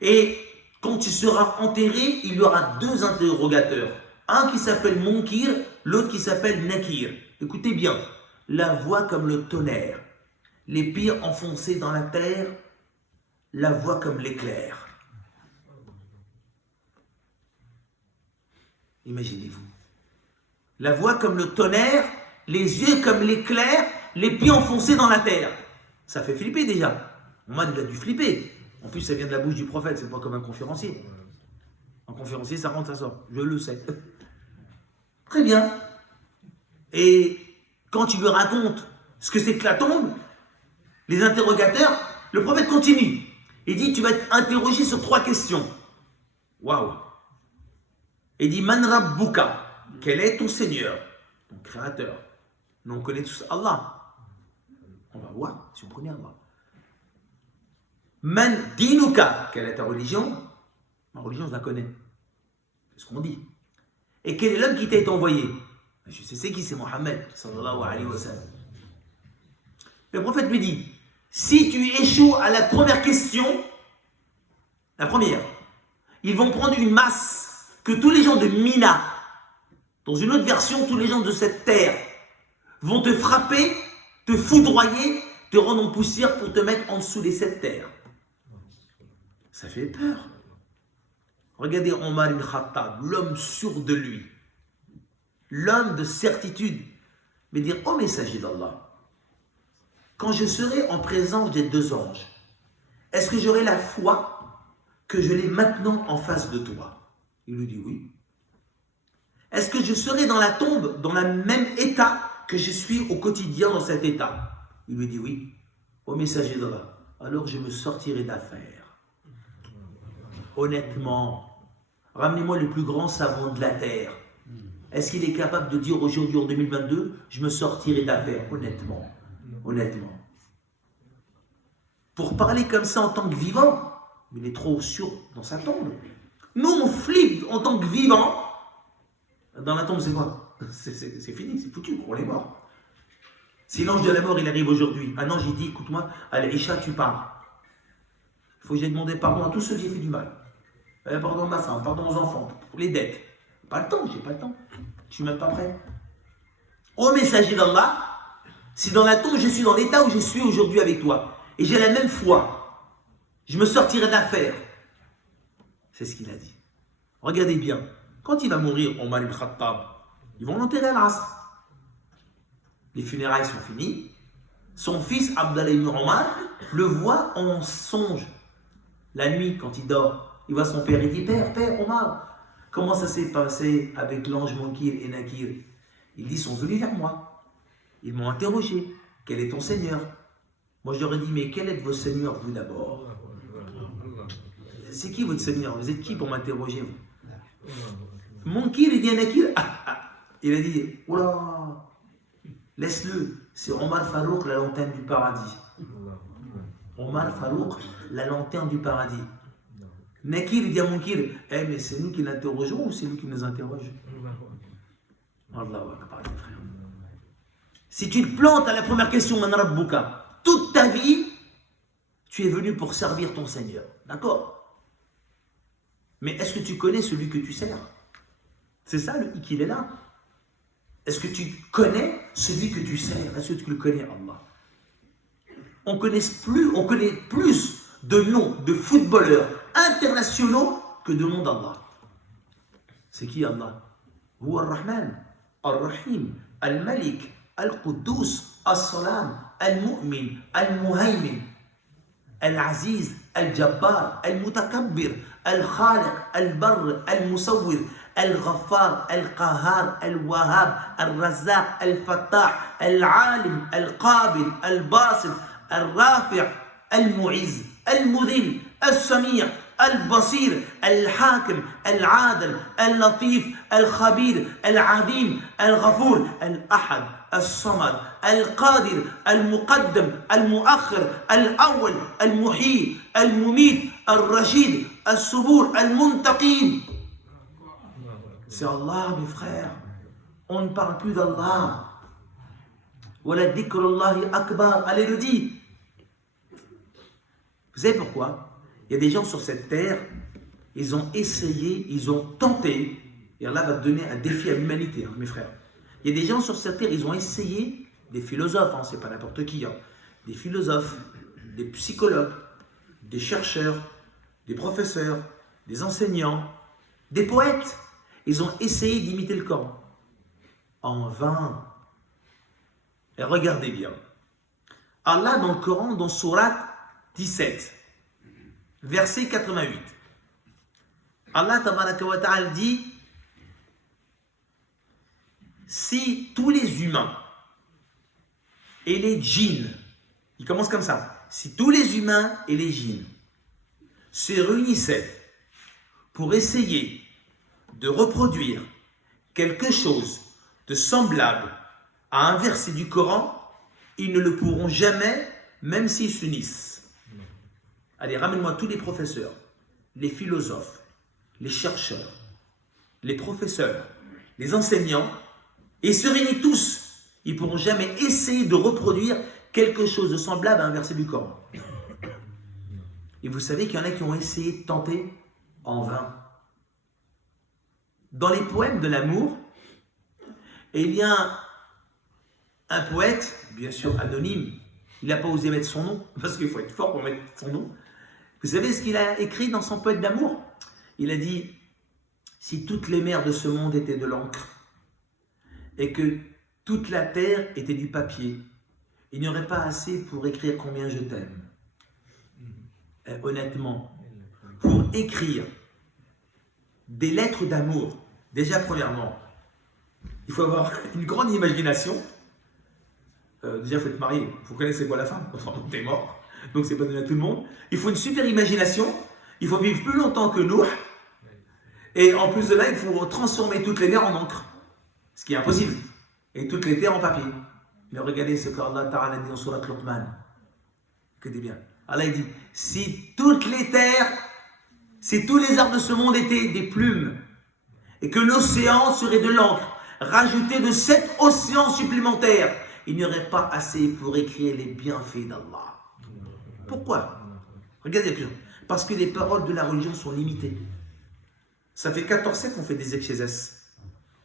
Et quand tu seras enterré, il y aura 2 interrogateurs. Un qui s'appelle Munkir, l'autre qui s'appelle Nakir. Écoutez bien, la voix comme le tonnerre, les pieds enfoncés dans la terre, la voix comme l'éclair. Imaginez-vous. La voix comme le tonnerre, les yeux comme l'éclair, les pieds enfoncés dans la terre. Ça fait flipper déjà. Omar, il a dû flipper. En plus, ça vient de la bouche du prophète, c'est pas comme un conférencier. Un conférencier, ça rentre, ça sort. Je le sais. Très bien. Et quand tu lui racontes ce que c'est que la tombe, les interrogateurs, le prophète continue. Il dit: tu vas être interrogé sur 3 questions. Waouh. Il dit: Man Rabbuka, quel est ton Seigneur, ton Créateur? Nous on connaît tous Allah. On va voir si on connaît Allah. Man dinuka, quelle est ta religion? Ma religion, je la connais. C'est ce qu'on dit. Et quel est l'homme qui t'a été envoyé? Je sais qui c'est, Mohammed sallallahu alayhi wa sallam. Le prophète lui dit: si tu échoues à la première question, la première, ils vont prendre une masse que tous les gens de Mina, dans une autre version, tous les gens de cette terre, vont te frapper, te foudroyer, te rendre en poussière pour te mettre en dessous des 7 terres. Ça fait peur. Regardez Omar ibn Khattab, l'homme sûr de lui, l'homme de certitude, mais dire: ô messager d'Allah, quand je serai en présence des 2 anges, est-ce que j'aurai la foi que je l'ai maintenant en face de toi? Il lui dit: oui. Est-ce que je serai dans la tombe dans le même état que je suis au quotidien dans cet état? Il lui dit: oui. Ô messager d'Allah, alors je me sortirai d'affaire. Honnêtement, ramenez-moi le plus grand savant de la terre. Est-ce qu'il est capable de dire aujourd'hui, en 2022, je me sortirai d'affaire? Honnêtement. Honnêtement. Pour parler comme ça en tant que vivant, il est trop sûr dans sa tombe. Nous, on flippe en tant que vivant. Dans la tombe, c'est quoi? C'est fini, c'est foutu, on est mort. Si l'ange de la mort, il arrive aujourd'hui, un ange, il dit: écoute-moi, à l'Isha, tu pars. Il faut que j'ai demandé pardon à tous ceux qui ont fait du mal. Pardon à ma femme, pardon aux enfants, pour les dettes. Pas le temps, j'ai pas le temps. Je suis même pas prêt. Ô messager d'Allah, si dans la tombe, je suis dans l'état où je suis aujourd'hui avec toi, et j'ai la même foi, je me sortirai d'affaire. C'est ce qu'il a dit. Regardez bien. Quand il va mourir, Omar ibn Khattab, ils vont l'enterrer à l'Asr. Les funérailles sont finies. Son fils, Abdallah ibn Omar, le voit en songe. La nuit, quand il dort, il voit son père. Il dit: père, Omar, comment ça s'est passé avec l'ange Munkir et Nakir? Il dit: ils sont venus vers moi. Ils m'ont interrogé: quel est ton Seigneur? Moi, je leur ai dit: mais quel est votre Seigneur, vous d'abord? C'est qui votre Seigneur? Vous êtes qui pour m'interroger? Munkir, il dit à Nakir, il a dit: oula, laisse-le, c'est Omar Farouk, la lanterne du paradis. Omar Farouk, la lanterne du paradis. Nakir, il dit à Munkir: mais c'est nous qui l'interrogeons ou c'est lui qui nous interroge? Allahu Akbar, frère. Si tu te plantes à la première question, Man Rabbuka, toute ta vie, tu es venu pour servir ton Seigneur. D'accord? Mais est-ce que tu connais celui que tu sers? C'est ça le hic, il est là. Est-ce que tu connais celui que tu sers? Est-ce que tu le connais, Allah? On connaît plus de noms de footballeurs internationaux que de noms d'Allah. C'est qui Allah? Huwa Ar-Rahman, Ar-Rahim, Al-Malik, Al-Quddus, As-Salam, Al-Mu'min, Al-Muhaymin. العزيز الجبار المتكبر الخالق البر المصور الغفار القهار الوهاب الرزاق الفتاح العالم القابل الباسط الرافع المعز المذل السميع البصير الحاكم العادل اللطيف الخبير العظيم الغفور الأحد الصمد القادر المقدم المؤخر الأول المحيي المميت الرشيد الصبور المنتقم. C'est Allah, mes frères. On ne parle plus d'Allah. Wala dhikrullahi akbar. Allez, le dit. Vous savez pourquoi? Il y a des gens sur cette terre, ils ont essayé, ils ont tenté, et Allah va donner un défi à l'humanité, hein, mes frères. Il y a des gens sur cette terre, ils ont essayé, des philosophes, hein, c'est pas n'importe qui, hein, des philosophes, des psychologues, des chercheurs, des professeurs, des enseignants, des poètes. Ils ont essayé d'imiter le Coran. En vain. Et regardez bien. Allah dans le Coran, dans Sourate 17, verset 88. Allah tabaraka wa ta'ala dit: si tous les humains et les djinns, il commence comme ça, si tous les humains et les djinns se réunissaient pour essayer de reproduire quelque chose de semblable à un verset du Coran, ils ne le pourront jamais, même s'ils s'unissent. Allez, ramène-moi tous les professeurs, les philosophes, les chercheurs, les professeurs, les enseignants, et se réunissent tous. Ils ne pourront jamais essayer de reproduire quelque chose de semblable à un verset du Coran. Et vous savez qu'il y en a qui ont essayé de tenter en vain. Dans les poèmes de l'amour, il y a un poète, bien sûr anonyme, il n'a pas osé mettre son nom, parce qu'il faut être fort pour mettre son nom. Vous savez ce qu'il a écrit dans son poème d'amour? Il a dit: si toutes les mers de ce monde étaient de l'encre, et que toute la terre était du papier, il n'y aurait pas assez pour écrire combien je t'aime. Honnêtement, pour écrire des lettres d'amour, déjà premièrement, il faut avoir une grande imagination. Déjà, il faut être marié, il faut connaître c'est quoi la femme, autrement t'es mort, donc c'est pas donné à tout le monde. Il faut une super imagination, il faut vivre plus longtemps que nous, et en plus de là, il faut transformer toutes les mers en encre, ce qui est impossible, et toutes les terres en papier. Mais regardez ce qu'Allah Ta'ala dit en Sourate Luqman. Écoutez bien. Allah dit: si toutes les terres, si tous les arbres de ce monde étaient des plumes, et que l'océan serait de l'encre, rajouté de 7 océans supplémentaires, il n'y aurait pas assez pour écrire les bienfaits d'Allah. Pourquoi? Regardez bien. Parce que les paroles de la religion sont limitées. Ça fait 14 siècles qu'on fait des exégèses.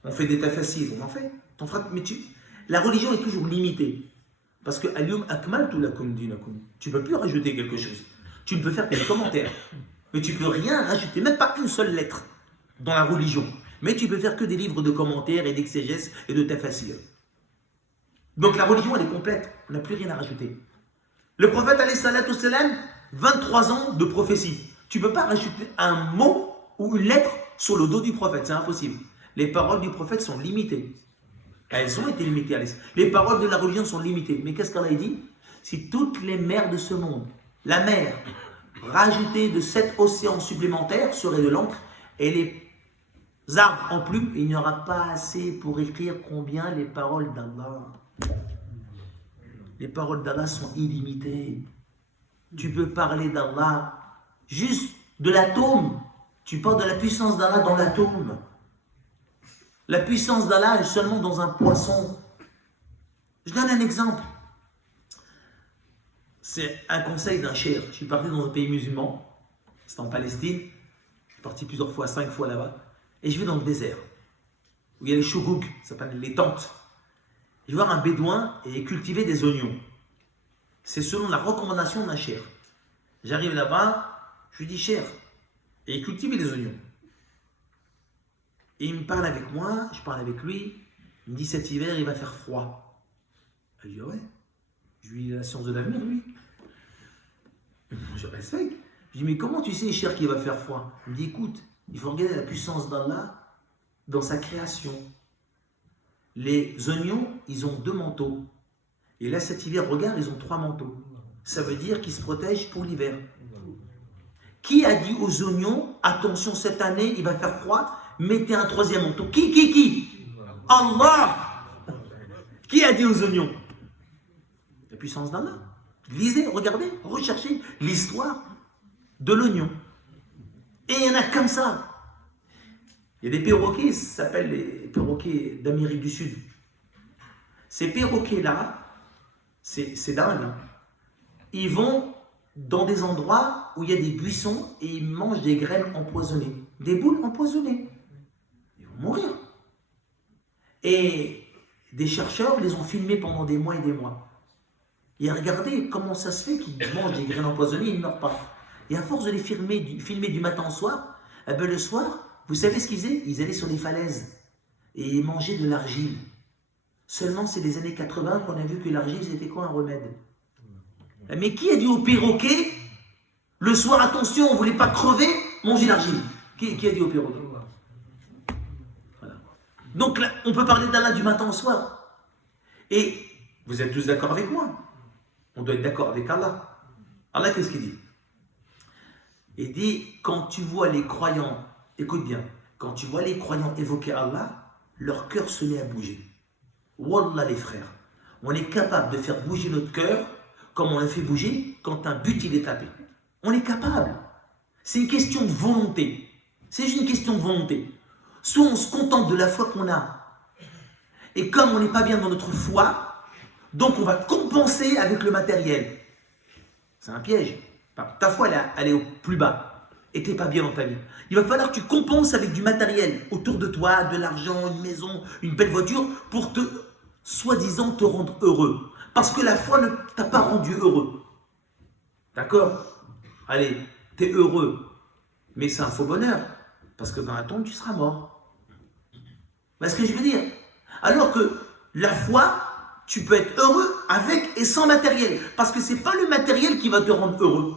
On fait des tafassirs, on en fait. Mais la religion est toujours limitée. Parce que Al-Yawm akmaltu lakum dinakum. Tu ne peux plus rajouter quelque chose. Tu ne peux faire que des commentaires. Mais tu ne peux rien rajouter, même pas une seule lettre dans la religion. Mais tu peux faire que des livres de commentaires et d'exégèses et de tafassirs. Donc la religion, elle est complète. On n'a plus rien à rajouter. Le prophète, alayhi salatu wassalam, 23 ans de prophétie. Tu ne peux pas rajouter un mot ou une lettre sur le dos du prophète. C'est impossible. Les paroles du prophète sont limitées. Elles ont été limitées. Les paroles de la religion sont limitées. Mais qu'est-ce qu'Allah dit? Si toutes les mers de ce monde, la mer, rajoutée de 7 océans supplémentaires, serait de l'encre, et les arbres en plumes, il n'y aura pas assez pour écrire combien les paroles d'Allah. Les paroles d'Allah sont illimitées. Tu peux parler d'Allah juste de l'atome. Tu parles de la puissance d'Allah dans l'atome. La puissance d'Allah est seulement dans un poisson. Je donne un exemple. C'est un conseil d'un cheikh. Je suis parti dans un pays musulman. C'était en Palestine. Je suis parti plusieurs fois, 5 fois là-bas. Et je vais dans le désert. Où il y a les shougouk, ça s'appelle les tentes. Je vais voir un bédouin et cultiver des oignons. C'est selon la recommandation d'un cheikh. J'arrive là-bas, je lui dis: cheikh, et il cultive des oignons. Et il me parle avec moi, je parle avec lui. Il me dit: cet hiver, il va faire froid. Je lui dis: ouais. Je lui dis la science de l'avenir, lui. Je respecte. Je dis, mais comment tu sais, cher, qu'il va faire froid? Il me dit, écoute, il faut regarder la puissance d'Allah dans sa création. Les oignons, ils ont 2 manteaux. Et là, cet hiver, regarde, ils ont 3 manteaux. Ça veut dire qu'ils se protègent pour l'hiver. Qui a dit aux oignons, attention, cette année, il va faire froid, mettez un 3e manteau? Qui? Allah! Qui a dit aux oignons? La puissance d'Allah. Lisez, regardez, recherchez l'histoire de l'oignon. Et il y en a comme ça. Il y a des perroquets, ça s'appelle les perroquets d'Amérique du Sud. Ces perroquets-là, c'est dingue, hein. Ils vont dans des endroits où il y a des buissons et ils mangent des graines empoisonnées, des boules empoisonnées. Ils vont mourir. Et des chercheurs les ont filmés pendant des mois et des mois. Et regardez comment ça se fait qu'ils mangent des graines empoisonnées et ils ne meurent pas. Et à force de les filmer du matin au soir, eh ben le soir, vous savez ce qu'ils faisaient? Ils allaient sur les falaises et ils mangeaient de l'argile. Seulement, c'est les années 80 qu'on a vu que l'argile, c'était quoi un remède? Mais qui a dit au perroquet, le soir, attention, on ne voulait pas crever, manger l'argile? Qui a dit au perroquet? Voilà. Donc là, on peut parler d'Allah du matin au soir. Et vous êtes tous d'accord avec moi? On doit être d'accord avec Allah. Allah, qu'est-ce qu'il dit? Il dit, quand tu vois les croyants, écoute bien, quand tu vois les croyants évoquer Allah, leur cœur se met à bouger. Wallah les frères, on est capable de faire bouger notre cœur comme on le fait bouger quand un but il est tapé. On est capable. C'est une question de volonté. C'est juste une question de volonté. Soit on se contente de la foi qu'on a, et comme on n'est pas bien dans notre foi, donc on va compenser avec le matériel. C'est un piège. Ta foi elle est au plus bas et tu n'es pas bien dans ta vie. Il va falloir que tu compenses avec du matériel autour de toi, de l'argent, une maison, une belle voiture pour soi-disant te rendre heureux. Parce que la foi ne t'a pas rendu heureux. D'accord? Allez, tu es heureux, mais c'est un faux bonheur. Parce que dans la tombe, tu seras mort. Vous voyez ce que je veux dire? Alors que la foi, tu peux être heureux avec et sans matériel. Parce que ce n'est pas le matériel qui va te rendre heureux.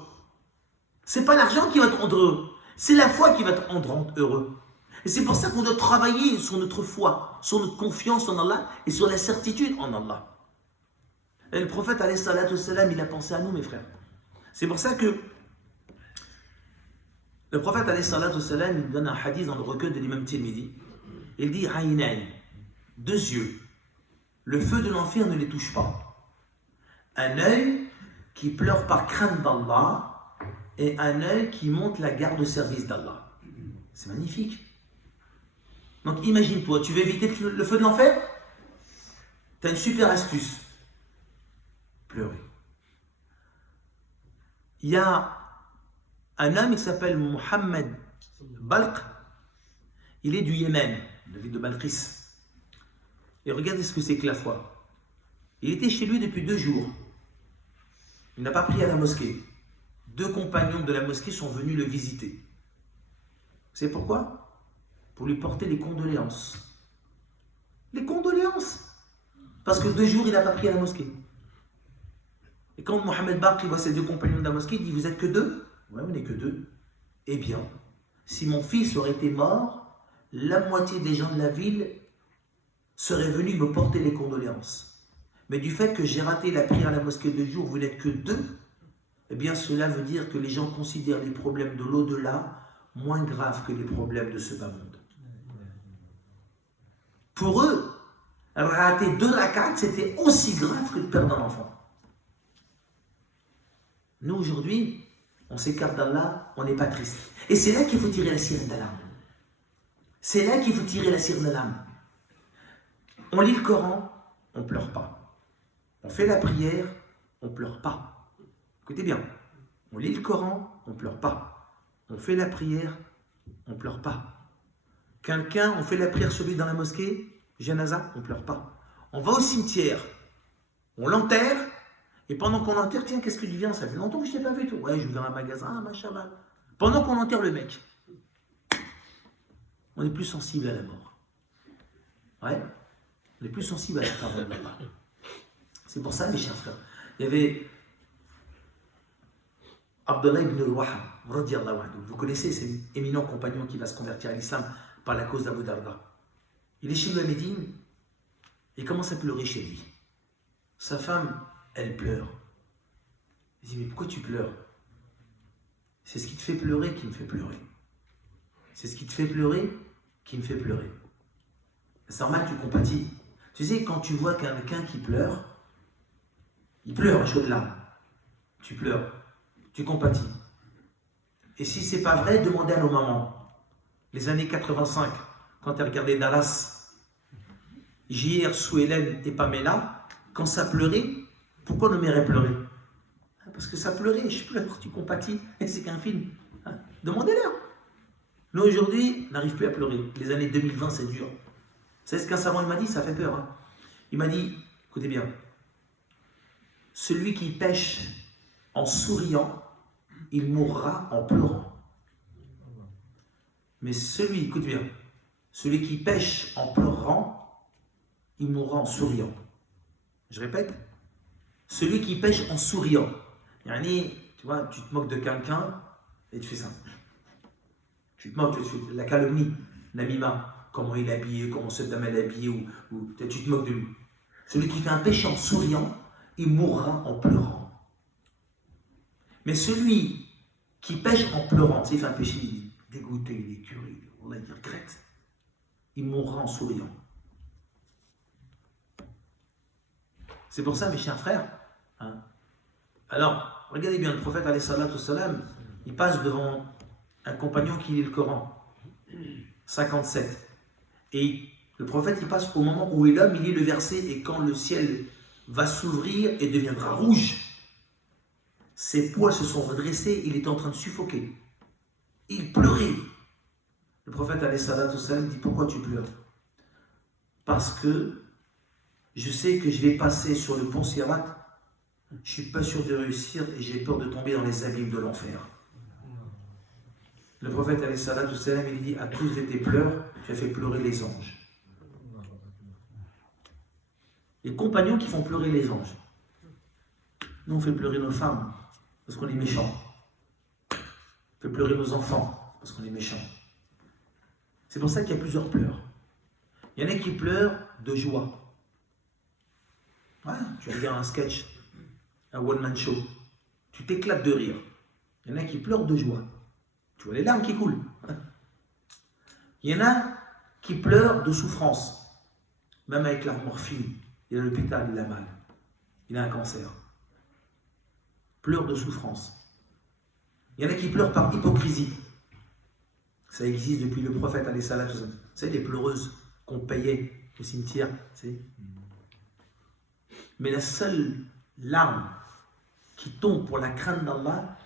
Ce n'est pas l'argent qui va te rendre heureux. C'est la foi qui va te rendre heureux. Et c'est pour ça qu'on doit travailler sur notre foi, sur notre confiance en Allah et sur la certitude en Allah. Et le prophète, alayhi salatu wassalam, il a pensé à nous, mes frères. C'est pour ça que le prophète, alayhi salatu wassalam, il donne un hadith dans le recueil de l'imam Tirmidhi. Il dit, Aïnaï, 2 yeux. Le feu de l'enfer ne les touche pas. Un œil qui pleure par crainte d'Allah et un œil qui monte la garde au service d'Allah. C'est magnifique. Donc imagine-toi, tu veux éviter le feu de l'enfer? Tu as une super astuce. Pleurer. Il y a un homme qui s'appelle Mohammed Balq. Il est du Yémen, de la ville de Balqis. Et regardez ce que c'est que la foi. Il était chez lui depuis 2 jours. Il n'a pas prié à la mosquée. 2 compagnons de la mosquée sont venus le visiter. C'est pourquoi? Pour lui porter les condoléances. Les condoléances! Parce que 2 jours, il n'a pas prié à la mosquée. Et quand Mohammed Barq voit ses 2 compagnons de la mosquée, il dit, vous êtes que 2? Ouais, on n'est que 2. Eh bien, si mon fils aurait été mort, la moitié des gens de la ville seraient venus me porter les condoléances. Mais du fait que j'ai raté la prière à la mosquée 2 jours, vous n'êtes que 2, eh bien cela veut dire que les gens considèrent les problèmes de l'au-delà moins graves que les problèmes de ce bas monde. Pour eux, rater 2 rak'at, c'était aussi grave que de perdre un enfant. Nous, aujourd'hui, on s'écarte d'Allah, on n'est pas triste. Et c'est là qu'il faut tirer la sirène d'alarme. C'est là qu'il faut tirer la sirène d'alarme. On lit le Coran, on ne pleure pas. On fait la prière, on ne pleure pas. Écoutez bien, on lit le Coran, on ne pleure pas. On fait la prière, on ne pleure pas. On fait la prière sur lui dans la mosquée, janaza, on ne pleure pas. On va au cimetière, on l'enterre, et pendant qu'on l'enterre, tiens, qu'est-ce que tu viens? Ça fait longtemps que je ne t'ai pas vu, toi. Ouais, je vais dans un magasin, machallah. Pendant qu'on enterre le mec, on est plus sensible à la mort. Ouais, on est plus sensible à la parole d'Allah. C'est pour ça, mes chers frères, il y avait Abdullah ibn al-Wahhab, radiyallahu anhu. Vous connaissez cet éminent compagnon qui va se convertir à l'islam par la cause d'Abu Darda. Il est chez lui à Médine, il commence à pleurer chez lui. Sa femme, elle pleure. Il dit, mais pourquoi tu pleures? C'est ce qui te fait pleurer qui me fait pleurer. C'est ce qui te fait pleurer qui me fait pleurer. C'est normal, tu compatis. Tu sais, quand tu vois quelqu'un qui pleure, il pleure à chaudes larmes. Tu pleures, tu compatis. Et si c'est pas vrai, demandez à nos mamans. Les années 85, quand elles regardaient Dallas, JR, Sue Hélène et Pamela, quand ça pleurait, pourquoi nos mères elles pleuraient? Parce que ça pleurait, je pleure, tu compatis, et c'est qu'un film. Demandez-leur. Nous aujourd'hui, on n'arrive plus à pleurer. Les années 2020, c'est dur. Vous savez ce qu'un savant il m'a dit? Ça fait peur. Il m'a dit, écoutez bien, celui qui pêche en souriant, il mourra en pleurant. Mais celui, écoute bien, celui qui pêche en pleurant, il mourra en souriant. Je répète, celui qui pêche en souriant. Yani, tu vois, tu te moques de quelqu'un et tu fais ça. Tu te moques, tu fais la calomnie, namima, comment il est habillé, comment cette dame est habillée, ou tu te moques de lui. Celui qui fait un péché en souriant, il mourra en pleurant. Mais celui qui pêche en pleurant, tu sais, il fait un péché, il est dégoûté, il est curé, on va dire regrette, il mourra en souriant. C'est pour ça, mes chers frères, alors, regardez bien, le prophète, alayhi salatu wassalam, il passe devant un compagnon qui lit le Coran, 57. Et le prophète, il passe au moment où l'homme, il lit le verset, et quand le ciel va s'ouvrir et deviendra rouge, ses poils se sont redressés, il est en train de suffoquer. Il pleurait. Le prophète, alayhi salatu wassalam, dit, pourquoi tu pleures? Parce que je sais que je vais passer sur le pont Sirat, je ne suis pas sûr de réussir et j'ai peur de tomber dans les abîmes de l'enfer. Le prophète, alayhi salatu wassalam, il dit, à cause de tes pleurs, tu as fait pleurer les anges. Les compagnons qui font pleurer les anges. Nous, on fait pleurer nos femmes parce qu'on est méchants. On fait pleurer nos enfants parce qu'on est méchants. C'est pour ça qu'il y a plusieurs pleurs. Il y en a qui pleurent de joie. Ouais, tu regardes un sketch, un one-man show, tu t'éclates de rire. Il y en a qui pleurent de joie. Tu vois les larmes qui coulent. Il y en a qui pleurent de souffrance. Même avec la morphine, il est à l'hôpital, il a mal. Il a un cancer. Pleure de souffrance. Il y en a qui pleurent par hypocrisie. Ça existe depuis le prophète, alayhi salatu wassalam. Vous savez, les pleureuses qu'on payait au cimetière. Mais la seule larme qui tombe pour la crainte d'Allah,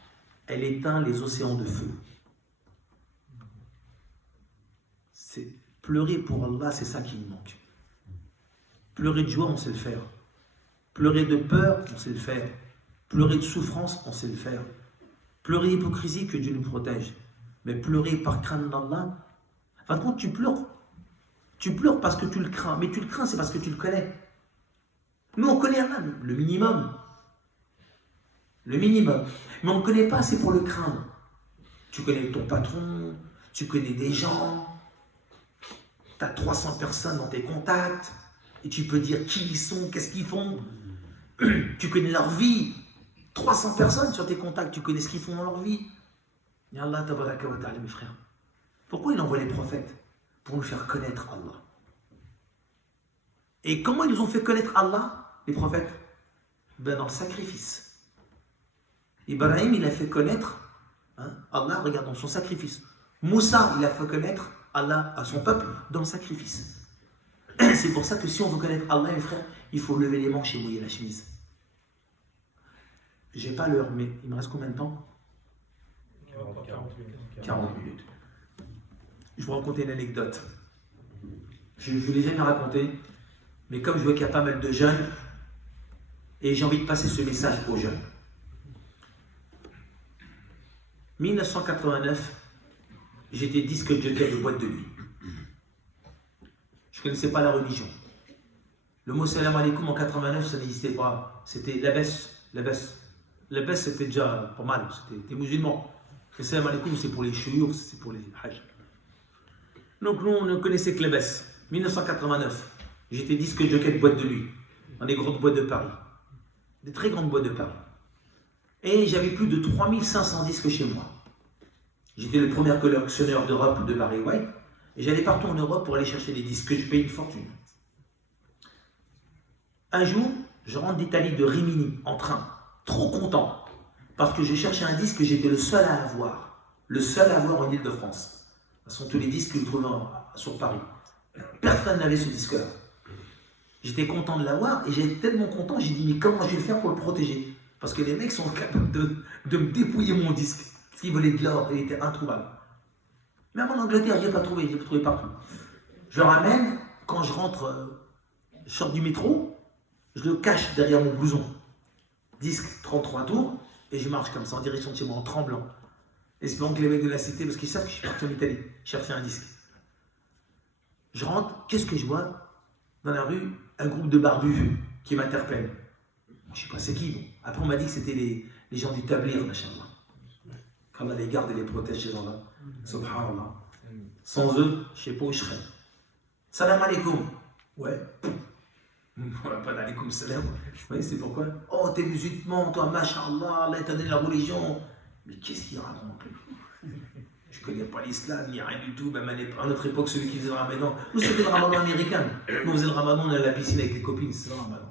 elle éteint les océans de feu. C'est pleurer pour Allah, c'est ça qui nous manque. Pleurer de joie, on sait le faire. Pleurer de peur, on sait le faire. Pleurer de souffrance, on sait le faire. Pleurer d'hypocrisie, que Dieu nous protège. Mais pleurer par crainte d'Allah, en fin de compte, tu pleures. Tu pleures parce que tu le crains. Mais tu le crains, c'est parce que tu le connais. Nous, on connaît Allah, le minimum. Le minimum. Mais on ne connaît pas assez pour le craindre. Tu connais ton patron, tu connais des gens, tu as 300 personnes dans tes contacts, et tu peux dire qui ils sont, qu'est-ce qu'ils font. Tu connais leur vie. 300 personnes sur tes contacts, tu connais ce qu'ils font dans leur vie. Et Allah, tabaraka wa ta'ala, mes frères. Pourquoi il envoie les prophètes? Pour nous faire connaître Allah. Et comment ils nous ont fait connaître Allah, les prophètes? Ben dans le sacrifice. Ibrahim, il a fait connaître Allah, regarde, dans son sacrifice. Moussa, il a fait connaître Allah à son peuple dans le sacrifice. C'est pour ça que si on veut connaître Allah, mes frères, il faut lever les manches et mouiller la chemise. J'ai pas l'heure, mais il me reste combien de temps? 40 minutes. Je vais vous raconter une anecdote. Je ne vous l'ai jamais racontée, mais comme je vois qu'il y a pas mal de jeunes, et j'ai envie de passer ce message aux jeunes. 1989, j'étais disque jockey de boîte de nuit. Je ne connaissais pas la religion. Le mot salam alaikum en 89, ça n'existait pas. C'était la baisse. La baisse, c'était déjà pas mal. C'était des musulmans. Le salam alaikum, c'est pour les chouyours, c'est pour les hajj. Donc, nous, on ne connaissait que la baisse. 1989, j'étais disque jockey de boîte de nuit, dans des grandes boîtes de Paris. Des très grandes boîtes de Paris. Et j'avais plus de 3500 disques chez moi. J'étais le premier collectionneur d'Europe de Barry White. Et j'allais partout en Europe pour aller chercher des disques que je payais une fortune. Un jour, je rentre d'Italie de Rimini, en train. Trop content. Parce que je cherchais un disque que j'étais le seul à avoir. Le seul à avoir en Ile-de-France. Ce sont tous les disques que je trouvais sur Paris. Personne n'avait ce disque-là. J'étais content de l'avoir et j'étais tellement content, j'ai dit mais comment je vais faire pour le protéger? Parce que les mecs sont capables de me dépouiller mon disque. Parce qu'ils voulaient de l'or et il était introuvable. Même en Angleterre, je n'ai pas trouvé, je l'ai trouvé partout. Je le ramène, quand je rentre, je sors du métro, je le cache derrière mon blouson. Disque 33 tours, et je marche comme ça en direction de chez moi en tremblant. Espérant que les mecs de la cité, parce qu'ils savent que je suis parti en Italie, chercher un disque. Je rentre, qu'est-ce que je vois? Dans la rue, un groupe de barbus qui m'interpellent. Je ne sais pas c'est qui. Bon. Après, on m'a dit que c'était les gens du Tablir, machin. Qu'Allah les garde et les protège, ces gens-là. Subhanallah. Sans eux, je ne sais pas où je serais. Salam alaikum. Ouais. Pas d'alaikum salam. Vous voyez, c'est pourquoi? Oh, t'es musulman, toi, mashallah, Allah t'a donné la religion. Mais qu'est-ce qu'il raconte, lui? Je ne connais pas l'islam, il n'y a rien du tout. Même à notre époque, celui qui faisait le ramadan. Nous, c'était le ramadan américain. Nous, on faisait le ramadan, on allait à la piscine avec les copines, c'est le ramadan.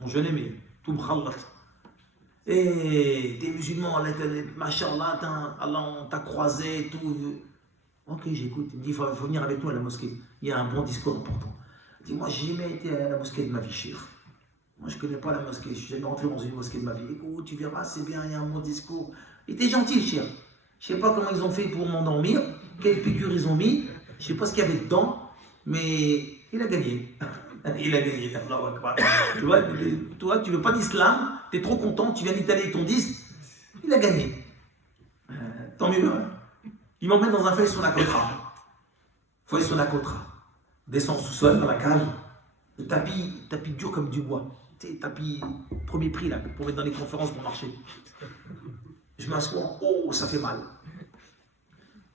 On jeûnait, mais tout mkhallat. Et des musulmans, machallah, Allah, on t'a croisé, tout. Ok, j'écoute. Il me dit, il faut venir avec nous à la mosquée. Il y a un bon discours important. Il dit, moi, j'ai jamais été à la mosquée de ma vie, chère. Moi, je ne connais pas la mosquée. Je suis jamais rentré dans une mosquée de ma vie. Écoute, tu verras, c'est bien, il y a un bon discours. Il était gentil, cher. Je ne sais pas comment ils ont fait pour m'endormir, quelle piqûre ils ont mis, je ne sais pas ce qu'il y avait dedans, mais il a gagné. Il a gagné. Tu vois, toi, tu ne veux pas d'islam, tu es trop content, tu viens d'Italie avec ton disque, il a gagné. Tant mieux. Hein. Il m'emmène dans un feuille sur la Cotra. Feuille sur la Cotra. Descend au sous-sol, dans la cage. Le tapis dur comme du bois. Tu sais, tapis premier prix, là, pour mettre dans les conférences pour marcher. Je m'assois, oh, ça fait mal.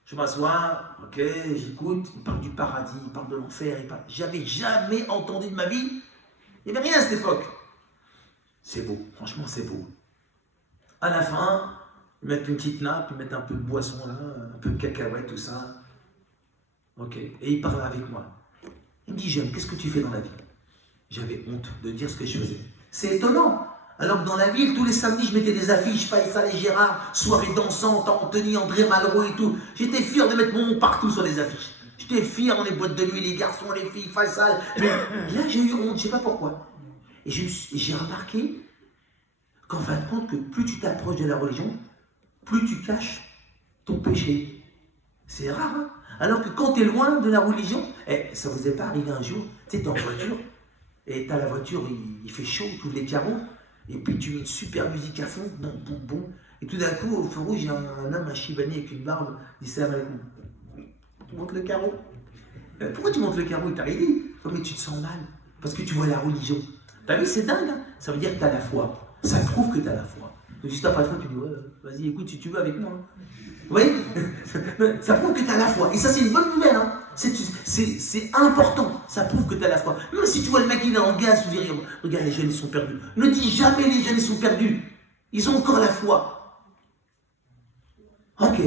Je m'assois, ok, j'écoute, il parle du paradis, il parle de l'enfer, J'avais jamais entendu de ma vie, il n'y avait rien à cette époque. C'est beau, franchement c'est beau. À la fin, ils mettent une petite nappe, ils mettent un peu de boisson là, un peu de cacahuètes, tout ça. Ok, et il parle avec moi. Il me dit, jeune, qu'est-ce que tu fais dans la vie? J'avais honte de dire ce que je faisais. C'est étonnant. Alors que dans la ville, tous les samedis, je mettais des affiches, Faisal et Gérard, soirée dansante, Anthony, André Malraux et tout. J'étais fier de mettre mon nom partout sur les affiches. J'étais fier dans les boîtes de nuit, les garçons, les filles, Faisal. Mais là, j'ai eu honte, je ne sais pas pourquoi. Et j'ai remarqué qu'en fin de compte, que plus tu t'approches de la religion, plus tu caches ton péché. C'est rare, hein? Alors que quand tu es loin de la religion, ça ne vous est pas arrivé un jour, tu es en voiture, et tu as la voiture, il fait chaud, tu ouvres les carreaux, et puis tu mets une super musique à fond, bon, bon, bon. Et tout d'un coup, au feu rouge, il y a un homme, un Chibani avec une barbe, il dit salam alaikum. Tu montes le carreau. Pourquoi tu montes le carreau? Il t'a rien dit. Mais tu te sens mal, parce que tu vois la religion. T'as vu, c'est dingue, hein? Ça veut dire que tu as la foi. Ça prouve que tu as la foi. Donc si tu n'as pas de foi, tu dis, ouais, vas-y, écoute, si tu veux avec moi. Vous voyez? Ça prouve que tu as la foi. Et ça, c'est une bonne nouvelle, hein? C'est important, ça prouve que tu as la foi. Même si tu vois le mec il est en gaz, tu dis regarde les jeunes ils sont perdus. Ne dis jamais les jeunes ils sont perdus. Ils ont encore la foi. Ok,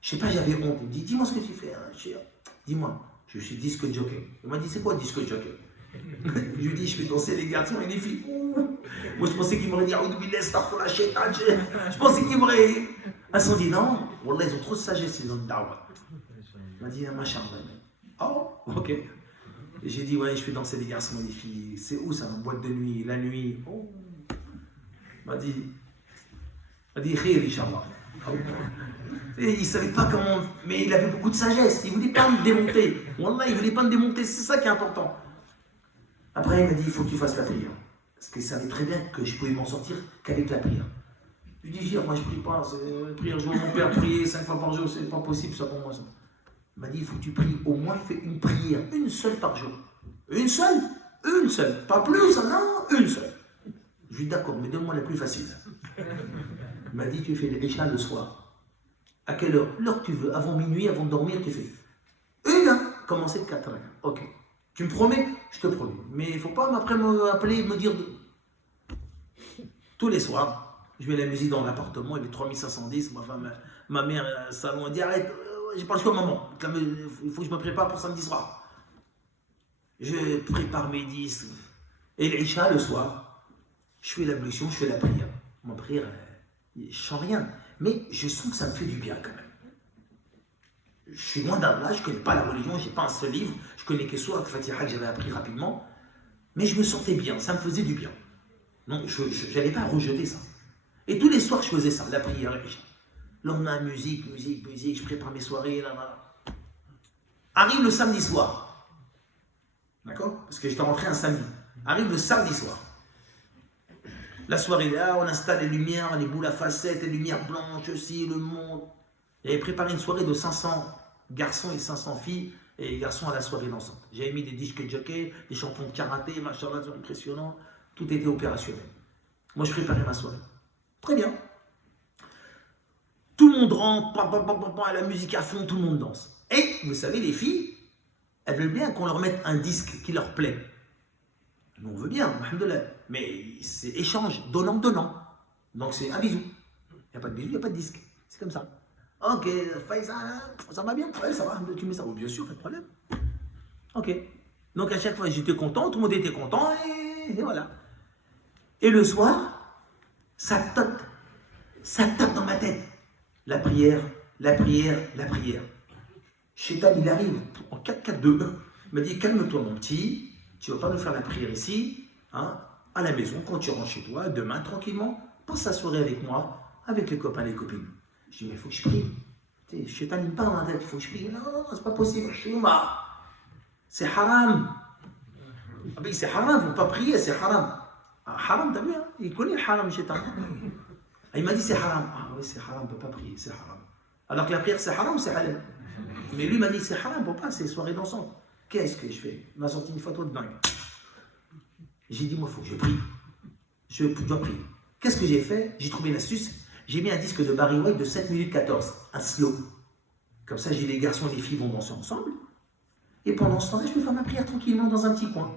je sais pas, j'avais honte. Il me dit dis-moi ce que tu fais, hein, cher. Dis-moi, je suis disque jockey. Il m'a dit c'est quoi disque jockey? Je lui dis je fais danser les garçons et les filles. Ouh. Moi je pensais qu'il m'aurait dit je pensais qu'il m'aurait incendié. Non, Wallah, ils ont trop de sagesse, ils ont de dawa. Il m'a dit machin. Oh, ok. Et j'ai dit, ouais, je fais danser les garçons et les filles. C'est où ça, une boîte de nuit, la nuit? Oh. Il m'a dit, khir, Inch'Allah. Et il ne savait pas comment, mais il avait beaucoup de sagesse. Il ne voulait pas me démonter. Wallah, il ne voulait pas me démonter, c'est ça qui est important. Après, il m'a dit, il faut que tu fasses la prière. Parce qu'il savait très bien que je pouvais m'en sortir qu'avec la prière. Je lui ai dit, moi je ne prie pas. Prière, je vois mon père prier 5 fois par jour, c'est pas possible ça pour moi. Ça. Il m'a dit, il faut que tu pries, au moins fais une prière, une seule par jour. Une seule, pas plus, non, une seule. Je lui ai dit, d'accord, mais donne-moi la plus facile. Il m'a dit, tu fais l'Isha le soir. À quelle heure? L'heure que tu veux. Avant minuit, avant de dormir, tu fais. Commencer de 4 heures. Ok. Tu me promets? Je te promets. Mais il ne faut pas après m'appeler et me dire... Tous les soirs, je mets la musique dans l'appartement, il est 3510, ma femme, ma mère, salon, elle dit arrête, j'ai pas le choix maman, il faut que je me prépare pour samedi soir. Je prépare mes disques. Et l'Isha le soir, je fais l'ablution, je fais la prière. Ma prière, je sens rien, mais je sens que ça me fait du bien quand même. Je suis loin d'Allah, je ne connais pas la religion, je n'ai pas un seul livre, je connais que Sourate Fatiha que j'avais appris rapidement, mais je me sentais bien, ça me faisait du bien. Donc je n'allais pas rejeter ça. Et tous les soirs je faisais ça, la prière, la prière. Lendemain, musique, je prépare mes soirées, là. Arrive le samedi soir, d'accord? Parce que j'étais rentré un samedi. Arrive le samedi soir. La soirée là, on installe les lumières, les boules à facettes, les lumières blanches aussi, le monde. J'avais préparé une soirée de 500 garçons et 500 filles, et les garçons à la soirée dansante. J'avais mis des disques de jockey, des champions de karaté, machallah, c'est impressionnant. Tout était opérationnel. Moi, je préparais ma soirée. Très bien. Tout le monde rentre, la musique à fond, tout le monde danse. Et, vous savez, les filles, elles veulent bien qu'on leur mette un disque qui leur plaît. Nous, on veut bien, alhamdoulilah. Mais c'est échange, donnant. Donc, c'est un bisou. Il n'y a pas de bisou, il n'y a pas de disque. C'est comme ça. Ok, Faisal, ça va bien? Ouais, ça va, tu mets ça. Oh, bien sûr, pas de problème. Ok. Donc, à chaque fois, j'étais content, tout le monde était content, et voilà. Et le soir, ça tape dans ma tête. La prière. Shaitan, il arrive en 4-4-2. Il m'a dit, calme-toi mon petit, tu ne vas pas nous faire la prière ici, hein, à la maison, quand tu rentres chez toi, demain, tranquillement, passe la soirée avec moi, avec les copains, les copines. Je dis, mais il faut que je prie. Shaitan, il me parle dans la tête, il faut que je prie. Non, c'est pas possible, c'est haram. Ah ben, c'est haram, il ne faut pas prier, c'est haram. Haram, t'as vu, hein? Il connaît le haram, Shaitan. Il m'a dit c'est haram. Ah oui, c'est haram, on ne peut pas prier, c'est haram. Alors que la prière, c'est haram ou c'est halal? Mais lui m'a dit c'est haram, on ne peut pas, c'est soirée dansante. Qu'est-ce que je fais? Il m'a sorti une photo de dingue. J'ai dit, moi, il faut que je prie. Je dois prier. Qu'est-ce que j'ai fait? J'ai trouvé l'astuce. J'ai mis un disque de Barry White de 7 minutes 14, un slow. Comme ça, j'ai les garçons et les filles vont danser ensemble. Et pendant ce temps-là, je peux faire ma prière tranquillement dans un petit coin.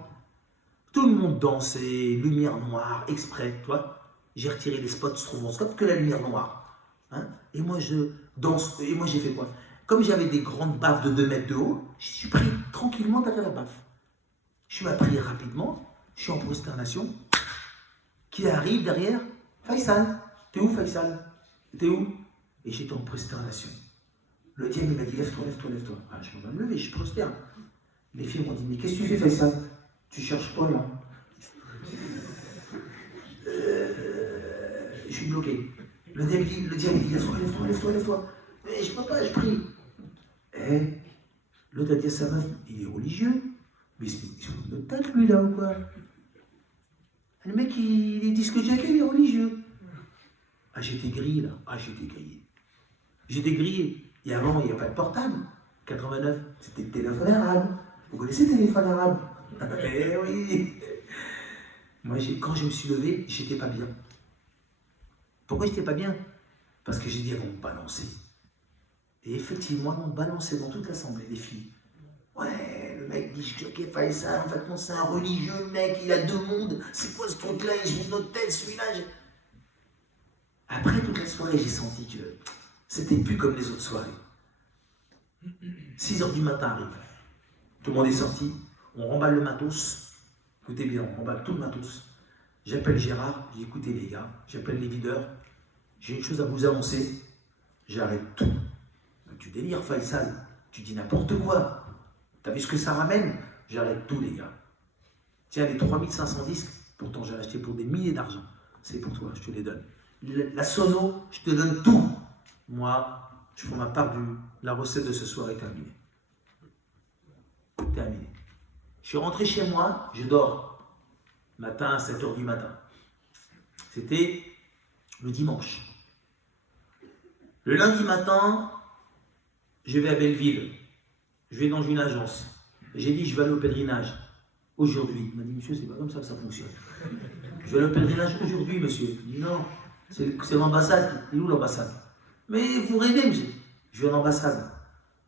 Tout le monde dansait, lumière noire, exprès, tu vois. J'ai retiré les spots stroboscope que la lumière noire. Hein, et moi, je danse. Et moi, j'ai fait quoi? Comme j'avais des grandes baffes de 2 mètres de haut, je suis pris tranquillement derrière la baffe. Je suis à prier rapidement, je suis en prosternation. Qui arrive derrière? Faisal. T'es où, Faisal? T'es où? Et j'étais en prosternation. Le diable m'a dit, lève-toi. Ah, je vais me lever, je prosterne. Les filles m'ont dit, mais qu'est-ce que tu fais, Faisal? Tu cherches pas, là? Je suis bloqué. Le diable dit, lève-toi. Mais je peux pas, je prie. Et l'autre a dit à sa meuf, il est religieux. Mais il se fout de notre tête, lui, là, ou quoi? Le mec, il est disque jacket, il est religieux. Ah, j'étais grillé, là. J'étais grillé. Et avant, il n'y a pas de portable. 89, c'était le téléphone arabe. Vous connaissez le téléphone arabe? Eh oui. Moi, quand je me suis levé, j'étais pas bien. Pourquoi j'étais pas bien? Parce que j'ai dit, elles vont me balancer. Et effectivement, elles m'ont balancé dans toute l'assemblée, les filles. Ouais, le mec dit, je ne pas ça, en fait, non, c'est un religieux, le mec, il a 2 mondes. C'est quoi ce truc-là? Il joue notre tête, celui-là. Après toute la soirée, j'ai senti que c'était plus comme les autres soirées. 6 h du matin arrive. Tout le monde est sorti. On remballe le matos. Écoutez bien, on remballe tout le matos. J'appelle Gérard, je dis écoutez les gars, j'appelle les videurs, j'ai une chose à vous annoncer, j'arrête tout. Tu délires Faisal, tu dis n'importe quoi. T'as vu ce que ça ramène? J'arrête tout les gars. Tiens, les 3500 disques, pourtant j'ai acheté pour des milliers d'argent, c'est pour toi, je te les donne. La sono, je te donne tout. Moi, je prends ma part la recette de ce soir est terminée. Terminée. Je suis rentré chez moi, je dors. Matin à 7 h du matin. C'était le dimanche. Le lundi matin, je vais à Belleville. Je vais dans une agence. J'ai dit, je vais aller au pèlerinage. Aujourd'hui. Il m'a dit, monsieur, c'est pas comme ça que ça fonctionne. Je vais aller au pèlerinage aujourd'hui, monsieur. Il dit, non, C'est l'ambassade. Il est où l'ambassade? Mais vous rêvez, monsieur. Je vais à l'ambassade.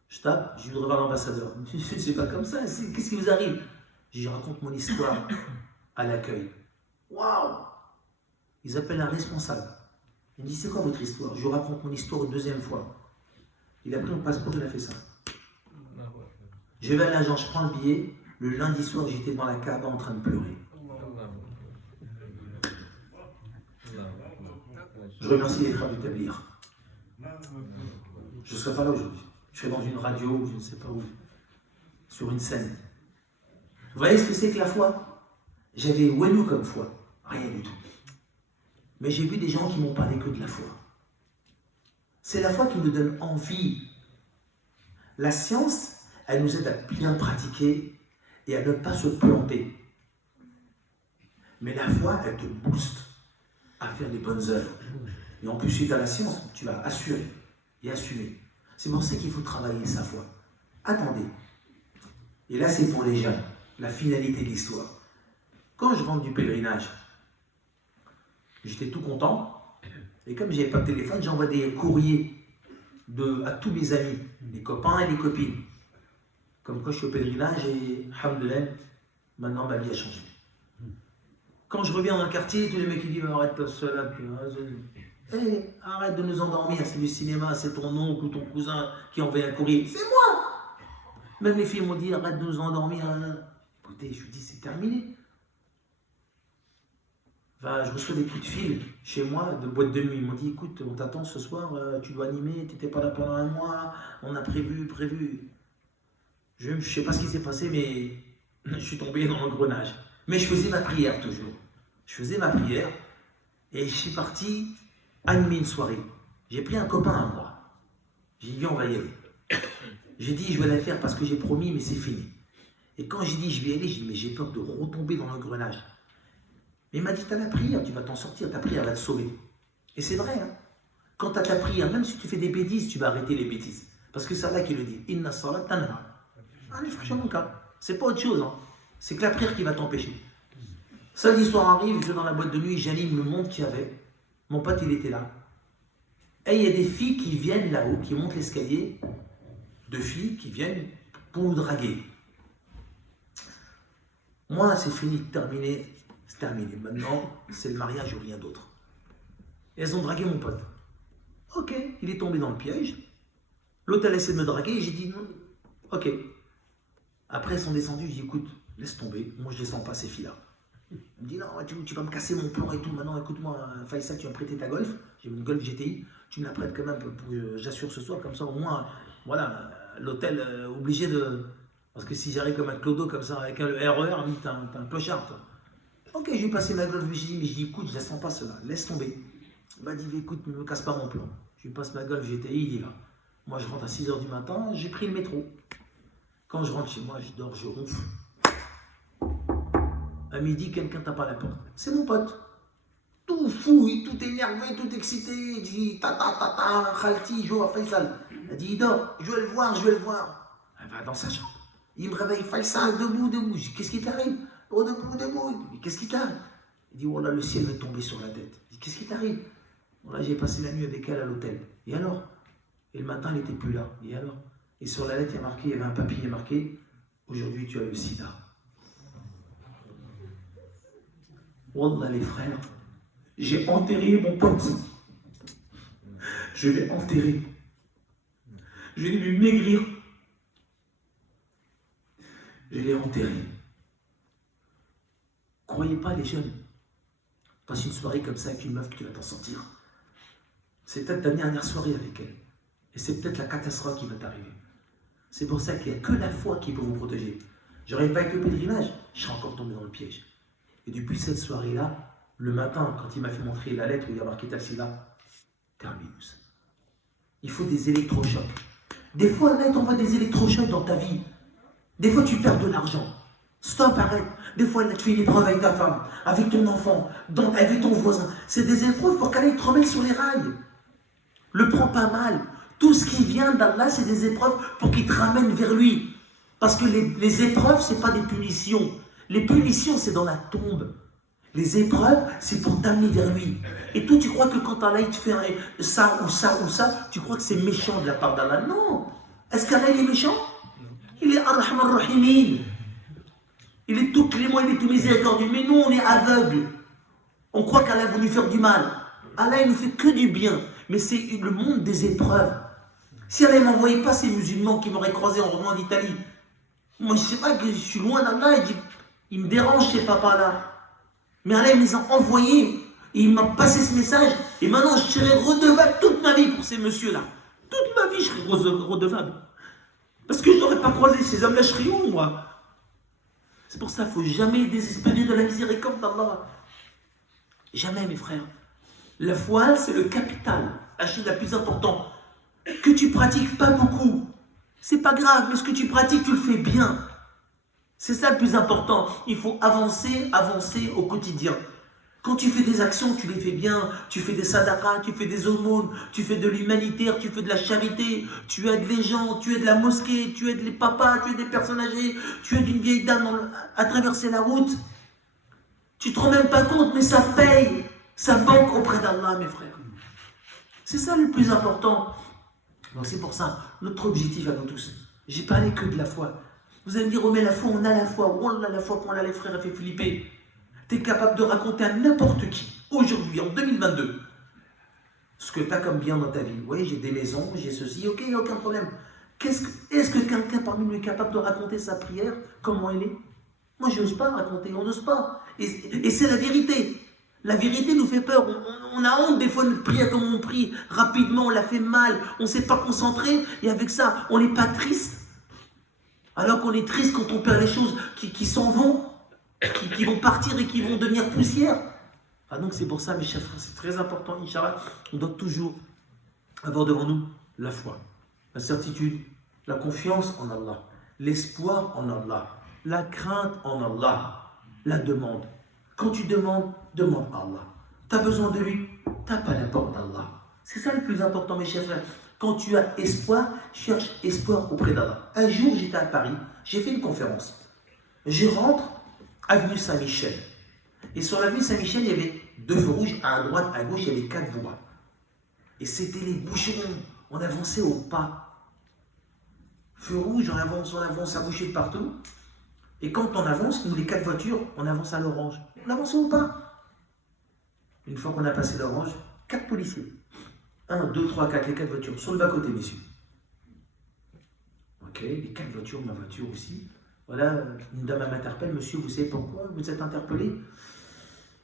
Je tape, je voudrais voir l'ambassadeur. C'est pas comme ça, qu'est-ce qui vous arrive? Je raconte mon histoire à l'accueil. Waouh! Ils appellent un responsable. Il me dit, c'est quoi votre histoire? Je raconte mon histoire une deuxième fois. Il a pris mon passeport, il a fait ça. Je vais à l'agent, je prends le billet. Le lundi soir, j'étais dans la Kaaba en train de pleurer. Je remercie les frères du Tablir. Je ne serais pas là aujourd'hui. Je serais dans une radio, je ne sais pas où, sur une scène. Vous voyez ce que c'est que la foi? J'avais Wellou comme foi, rien du tout. Mais j'ai vu des gens qui m'ont parlé que de la foi. C'est la foi qui nous donne envie. La science, elle nous aide à bien pratiquer et à ne pas se planter. Mais la foi, elle te booste à faire des bonnes œuvres. Et en plus, suite à la science, tu vas assurer et assumer. C'est pour ça qu'il faut travailler sa foi. Attendez. Et là, c'est pour les jeunes. La finalité de l'histoire. Quand je rentre du pèlerinage, j'étais tout content. Et comme je n'avais pas de téléphone, j'envoie des courriers à tous mes amis, les copains et les copines. Comme quoi je suis au pèlerinage et, alhamdoulilah, maintenant ma vie a changé. Quand je reviens dans le quartier, tous les mecs qui disent arrête pas cela. Hey, arrête de nous endormir, c'est du cinéma, c'est ton oncle ou ton cousin qui envoie un courrier. C'est moi! Même les filles m'ont dit arrête de nous endormir. Écoutez, je lui dis c'est terminé. Enfin, je reçois des coups de fil chez moi de boîte de nuit. Ils m'ont dit écoute, on t'attend ce soir, tu dois animer, tu n'étais pas là pendant un mois, on a prévu. Je ne sais pas ce qui s'est passé, mais je suis tombé dans l'engrenage. Mais je faisais ma prière toujours. Je faisais ma prière et je suis parti animer une soirée. J'ai pris un copain à moi. J'ai dit, viens, on va y aller. J'ai dit, je vais la faire parce que j'ai promis, mais c'est fini. Et quand j'ai dit, je vais y aller, j'ai dit, mais j'ai peur de retomber dans l'engrenage. Mais il m'a dit, t'as la prière, tu vas t'en sortir, ta prière va te sauver. Et c'est vrai, hein. Quand tu as ta prière, même si tu fais des bêtises, tu vas arrêter les bêtises. Parce que c'est Allah qui le dit. Inna salat tanha. Allez, frère, mon cas. C'est pas autre chose, hein. C'est que la prière qui va t'empêcher. Ça, l'histoire arrive, je vais dans la boîte de nuit, j'anime le monde qu'il y avait. Mon pote, il était là. Et il y a des filles qui viennent là-haut, qui montent l'escalier. Deux filles qui viennent pour nous draguer. Moi, c'est fini, terminé. C'est terminé. Maintenant, c'est le mariage ou rien d'autre. Et elles ont dragué mon pote. Ok, il est tombé dans le piège. L'autre, elle a essayé de me draguer et j'ai dit non. Ok. Après, elles sont descendues, j'ai dit écoute, laisse tomber. Moi, je ne descends pas ces filles-là. Il me dit non, tu vas me casser mon plan et tout. Maintenant, écoute-moi, Faisal, tu vas me prêter ta Golf. J'ai une Golf GTI. Tu me la prêtes quand même pour que j'assure ce soir. Comme ça, au moins, voilà, l'hôtel obligé de. Parce que si j'arrive comme un clodo comme ça, avec un RER, t'as un clochard, toi. Ok, je vais passer ma Golf GTI, mais je dis écoute, je ne sens pas cela. Laisse tomber. Il m'a dit écoute, ne me casse pas mon plan. Je lui passe ma Golf GTI, il y va. Moi, je rentre à 6h du matin, j'ai pris le métro. Quand je rentre chez moi, je dors, je ronfle. À midi, quelqu'un tape à la porte. C'est mon pote. Tout fou, tout énervé, tout excité. Il dit tata, Khalti, Joe, Faisal. Il dit il dort, je vais le voir. Elle va dans sa chambre. Il me réveille, Faisal, debout. Je dis qu'est-ce qui t'arrive? Oh, debout. Qu'est-ce qui t'arrive? Il dit voilà, le ciel m'est tombé sur la tête. Je dis qu'est-ce qui t'arrive? Voilà, j'ai passé la nuit avec elle à l'hôtel. Et alors? Et le matin, elle n'était plus là. Et alors? Et sur la lettre, il y avait un papier marqué aujourd'hui, tu as le sida. Wallah, les frères, j'ai enterré mon pote. Je l'ai enterré. Je l'ai vu maigrir. Je l'ai enterré. Croyez pas, les jeunes. Passe une soirée comme ça avec une meuf, tu vas t'en sortir. C'est peut-être ta dernière soirée avec elle. Et c'est peut-être la catastrophe qui va t'arriver. C'est pour ça qu'il n'y a que la foi qui peut vous protéger. J'aurais pas été au pèlerinage, je serais encore tombé dans le piège. Et depuis cette soirée-là, le matin, quand il m'a fait montrer la lettre où il y a marqué Talsila, terminus. Il faut des électrochocs. Des fois, là, t'envoies des électrochocs dans ta vie. Des fois, tu perds de l'argent. Stop, arrête. Des fois, là, tu fais une épreuve avec ta femme, avec ton enfant, avec ton voisin. C'est des épreuves pour qu'elle te remette sur les rails. Le prends pas mal. Tout ce qui vient d'Allah, c'est des épreuves pour qu'il te ramène vers lui. Parce que les épreuves, ce n'est pas des punitions. Les punitions, c'est dans la tombe. Les épreuves, c'est pour t'amener vers lui. Et toi, tu crois que quand Allah il te fait ça ou ça ou ça, tu crois que c'est méchant de la part d'Allah. Non. Est-ce qu'Allah il est méchant? Il est Ar-Rahman Rahimin. Il est tout clément, il est tout miséricordieux. Mais nous, on est aveugles. On croit qu'Allah veut nous faire du mal. Allah, il ne fait que du bien. Mais c'est le monde des épreuves. Si Allah ne m'envoyait pas ces musulmans qui m'auraient croisé en revenant d'Italie, moi, je ne sais pas, que je suis loin d'Allah. Il me dérange ces papas-là. Mais Allah, il me les a envoyés. Et il m'a passé ce message. Et maintenant, je serai redevable toute ma vie pour ces messieurs-là. Toute ma vie, je serai redevable. Parce que je n'aurais pas croisé ces hommes-là, je serais où, moi? C'est pour ça qu'il ne faut jamais désespérer de la miséricorde d'Allah. Jamais, mes frères. La foi, c'est le capital, la chose la plus importante. Que tu pratiques pas beaucoup, c'est pas grave, mais ce que tu pratiques, tu le fais bien. C'est ça le plus important. Il faut avancer au quotidien. Quand tu fais des actions, tu les fais bien. Tu fais des sadaqas, tu fais des aumônes, tu fais de l'humanitaire, tu fais de la charité, tu aides les gens, tu aides la mosquée, tu aides les papas, tu aides des personnes âgées, tu aides une vieille dame à traverser la route. Tu ne te rends même pas compte, mais ça paye. Ça banque auprès d'Allah, mes frères. C'est ça le plus important. Donc c'est pour ça, notre objectif à nous tous. J'ai parlé que de la foi. Vous allez me dire, oh mais la foi, on a la foi. Oh là, la foi qu'on a, les frères, a fait flipper. Tu es capable de raconter à n'importe qui, aujourd'hui, en 2022, ce que tu as comme bien dans ta vie. Oui, j'ai des maisons, j'ai ceci, ok, il n'y a aucun problème. Est-ce que quelqu'un parmi nous est capable de raconter sa prière, comment elle est? Moi, je n'ose pas raconter, on n'ose pas. Et c'est la vérité. La vérité nous fait peur. On a honte des fois de prier comme on prie. Rapidement, on la fait mal. On ne s'est pas concentré. Et avec ça, on n'est pas triste. Alors qu'on est triste quand on perd les choses qui s'en vont, qui vont partir et qui vont devenir poussière. Ah donc c'est pour ça, mes chers frères, c'est très important, Inch'Allah. On doit toujours avoir devant nous la foi, la certitude, la confiance en Allah, l'espoir en Allah, la crainte en Allah, la demande. Quand tu demandes, demande à Allah. Tu as besoin de lui, tape à la porte d'Allah. C'est ça le plus important, mes chers frères. Quand tu as espoir, cherche espoir auprès d'Allah. Un jour, j'étais à Paris, j'ai fait une conférence. Je rentre, avenue Saint-Michel. Et sur l'avenue Saint-Michel, il y avait 2 feux rouges, à droite, à gauche, il y avait 4 voies. Et c'était les bouchons. On avançait au pas. Feu rouge, on avance, à boucher de partout. Et quand on avance, nous les 4 voitures, on avance à l'orange. On avance au pas. Une fois qu'on a passé l'orange, 4 policiers. 1, 2, 3, 4, les 4 voitures. Sur le bas-côté, messieurs. Ok, les 4 voitures, ma voiture aussi. Voilà, une dame m'interpelle. Monsieur, vous savez pourquoi vous êtes interpellé?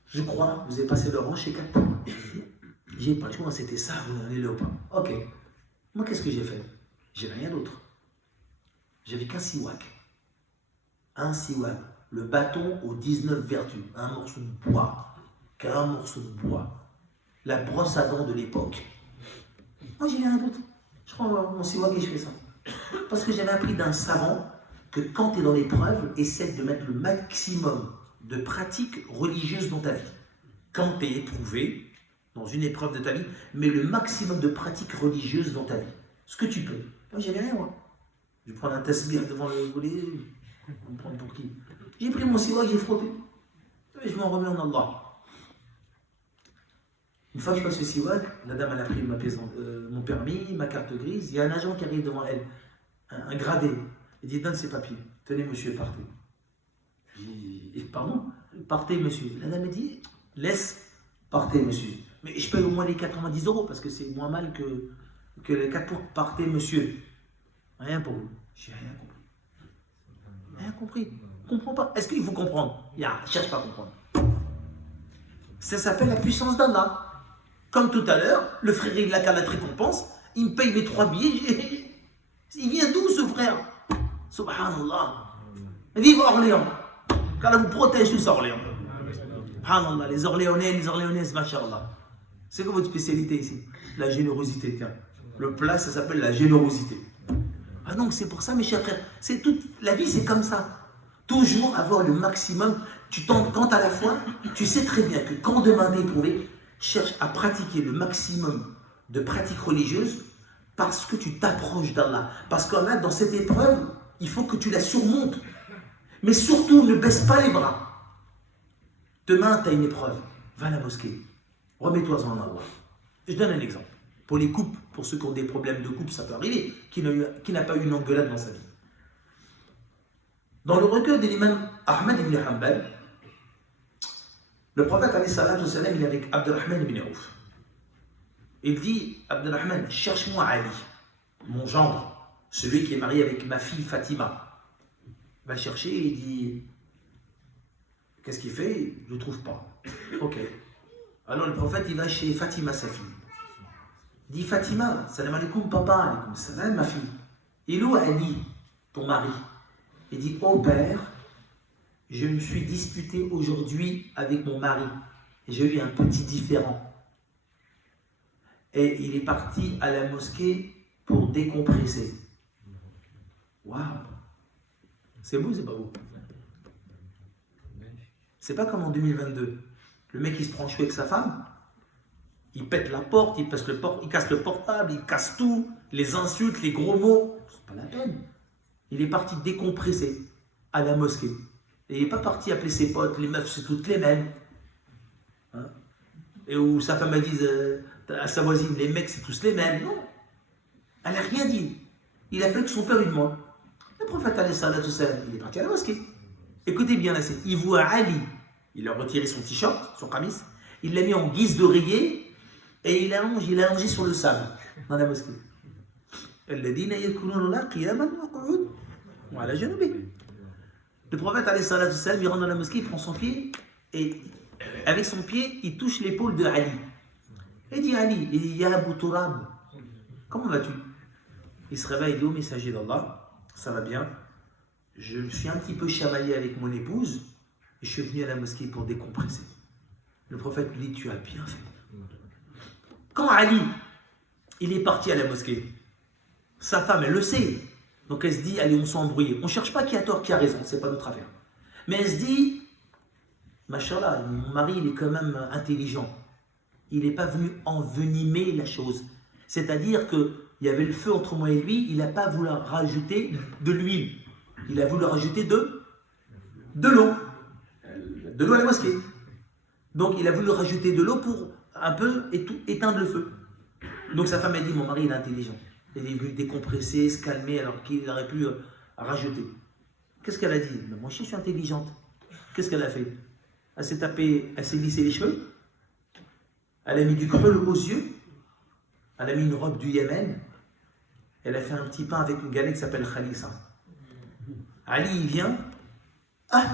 Je crois, vous avez passé l'orange chez 4 points. J'ai pas le choix, c'était ça, vous allez le pas. Ok. Moi, qu'est-ce que j'ai fait? J'ai rien d'autre. J'avais qu'un siwak. Un siwak. Le bâton aux 19 vertus. Un morceau de bois. Qu'un morceau de bois. La brosse à dents de l'époque. Moi, j'ai rien d'autre. Je prends mon siwak et je fais ça. Parce que j'avais appris d'un savant que quand tu es dans l'épreuve, essaie de mettre le maximum de pratiques religieuses dans ta vie. Quand tu es éprouvé, dans une épreuve de ta vie, mets le maximum de pratiques religieuses dans ta vie. Ce que tu peux. Moi, j'avais rien, moi. Je vais prendre un tasbih devant le volet. On me prend pour qui? J'ai pris mon siwak, j'ai frotté. Et je m'en remets en Allah. Une fois que je passe le siwak, la dame elle a pris mon permis, ma carte grise. Il y a un agent qui arrive devant elle, un gradé. Il dit, donne ses papiers. Tenez, monsieur, partez. Je dis, pardon? Partez, monsieur. La dame dit, laisse, partez, monsieur. Mais je paye au moins les 90 € parce que c'est moins mal que les 4 points. Partez, monsieur. Rien pour vous. J'ai rien compris. Rien compris. Je ne comprends pas. Est-ce qu'il faut comprendre? Il ne cherche pas à comprendre. Ça s'appelle la puissance d'Allah. Comme tout à l'heure, le frère il a qu'à la récompense, il me paye mes 3 billets. Il vient d'où ce frère? Subhanallah. Vive Orléans. Qu'Allah vous protège tous à Orléans. Subhanallah, les Orléanais, les Orléanaises, machallah. C'est quoi votre spécialité ici? La générosité, tiens. Le plat, ça s'appelle la générosité. Ah donc c'est pour ça, mes chers frères, c'est toute la vie, c'est comme ça. Toujours avoir le maximum. Quant à la foi, tu sais très bien que quand demain t'es éprouvé, cherche à pratiquer le maximum de pratiques religieuses parce que tu t'approches d'Allah. Parce qu'Allah, dans cette épreuve, il faut que tu la surmontes. Mais surtout, ne baisse pas les bras. Demain, tu as une épreuve. Va à la mosquée. Remets-toi en Allah. Je donne un exemple. Pour les couples, pour ceux qui ont des problèmes de couple, ça peut arriver. Qui n'a pas eu une engueulade dans sa vie. Dans le recueil de l'imam Ahmed ibn Hanbal, le prophète, alayhi salatu wassalam, il est avec Abdurrahman ibn Auf. Il dit, Abdurrahman, cherche-moi Ali, mon gendre, celui qui est marié avec ma fille Fatima. Il va chercher et il dit, qu'est-ce qu'il fait? Je ne le trouve pas. Ok. Alors le prophète, il va chez Fatima, sa fille. Il dit, Fatima, salam alaikum papa, alaikum salam ma fille. Il est où Ali, ton mari? Il dit, oh père, je me suis disputé aujourd'hui avec mon mari. Et j'ai eu un petit différend. Et il est parti à la mosquée pour décompresser. Waouh! C'est beau, c'est pas beau? C'est pas comme en 2022. Le mec, il se prend chou avec sa femme, il pète la porte, il casse le portable, il casse tout, les insultes, les gros mots. C'est pas la peine. Il est parti décompresser à la mosquée. Et il n'est pas parti appeler ses potes, les meufs, c'est toutes les mêmes. Hein? Et où sa femme a dit à sa voisine, les mecs, c'est tous les mêmes. Non. Elle n'a rien dit. Il a fait que son père lui demande. Le prophète, il est parti à la mosquée. Écoutez bien la scène. Il voit Ali. Il a retiré son t-shirt, son kamis. Il l'a mis en guise d'oreiller. Et il a allongé sur le sable dans la mosquée. Le prophète, il rentre dans la mosquée, il prend son pied et avec son pied, il touche l'épaule de Ali. Il dit Ali, il dit Ya Abu Turab, comment vas-tu? Il se réveille, il dit au messager d'Allah, ça va bien. Je me suis un petit peu chamaillé avec mon épouse et je suis venu à la mosquée pour décompresser. Le prophète lui dit, tu as bien fait. Quand Ali, il est parti à la mosquée, sa femme, elle le sait. Donc elle se dit, allez, on s'est embrouillé. On ne cherche pas qui a tort, qui a raison, c'est pas notre affaire. Mais elle se dit, machallah, mon mari, il est quand même intelligent. Il n'est pas venu envenimer la chose. C'est-à-dire qu'il y avait le feu entre moi et lui, il n'a pas voulu rajouter de l'huile. Il a voulu rajouter de l'eau. De l'eau à la mosquée. Donc il a voulu rajouter de l'eau pour un peu éteindre le feu. Donc sa femme a dit, mon mari, il est intelligent. Il est venu décompresser, se calmer, alors qu'il aurait pu rajouter. Qu'est-ce qu'elle a dit? Moi aussi, je suis intelligente. Qu'est-ce qu'elle a fait? Elle s'est tapée, elle s'est lissé les cheveux. Elle a mis du creux aux yeux. Elle a mis une robe du Yémen. Elle a fait un petit pain avec une galette qui s'appelle Khalissa. Ali, il vient. Ah,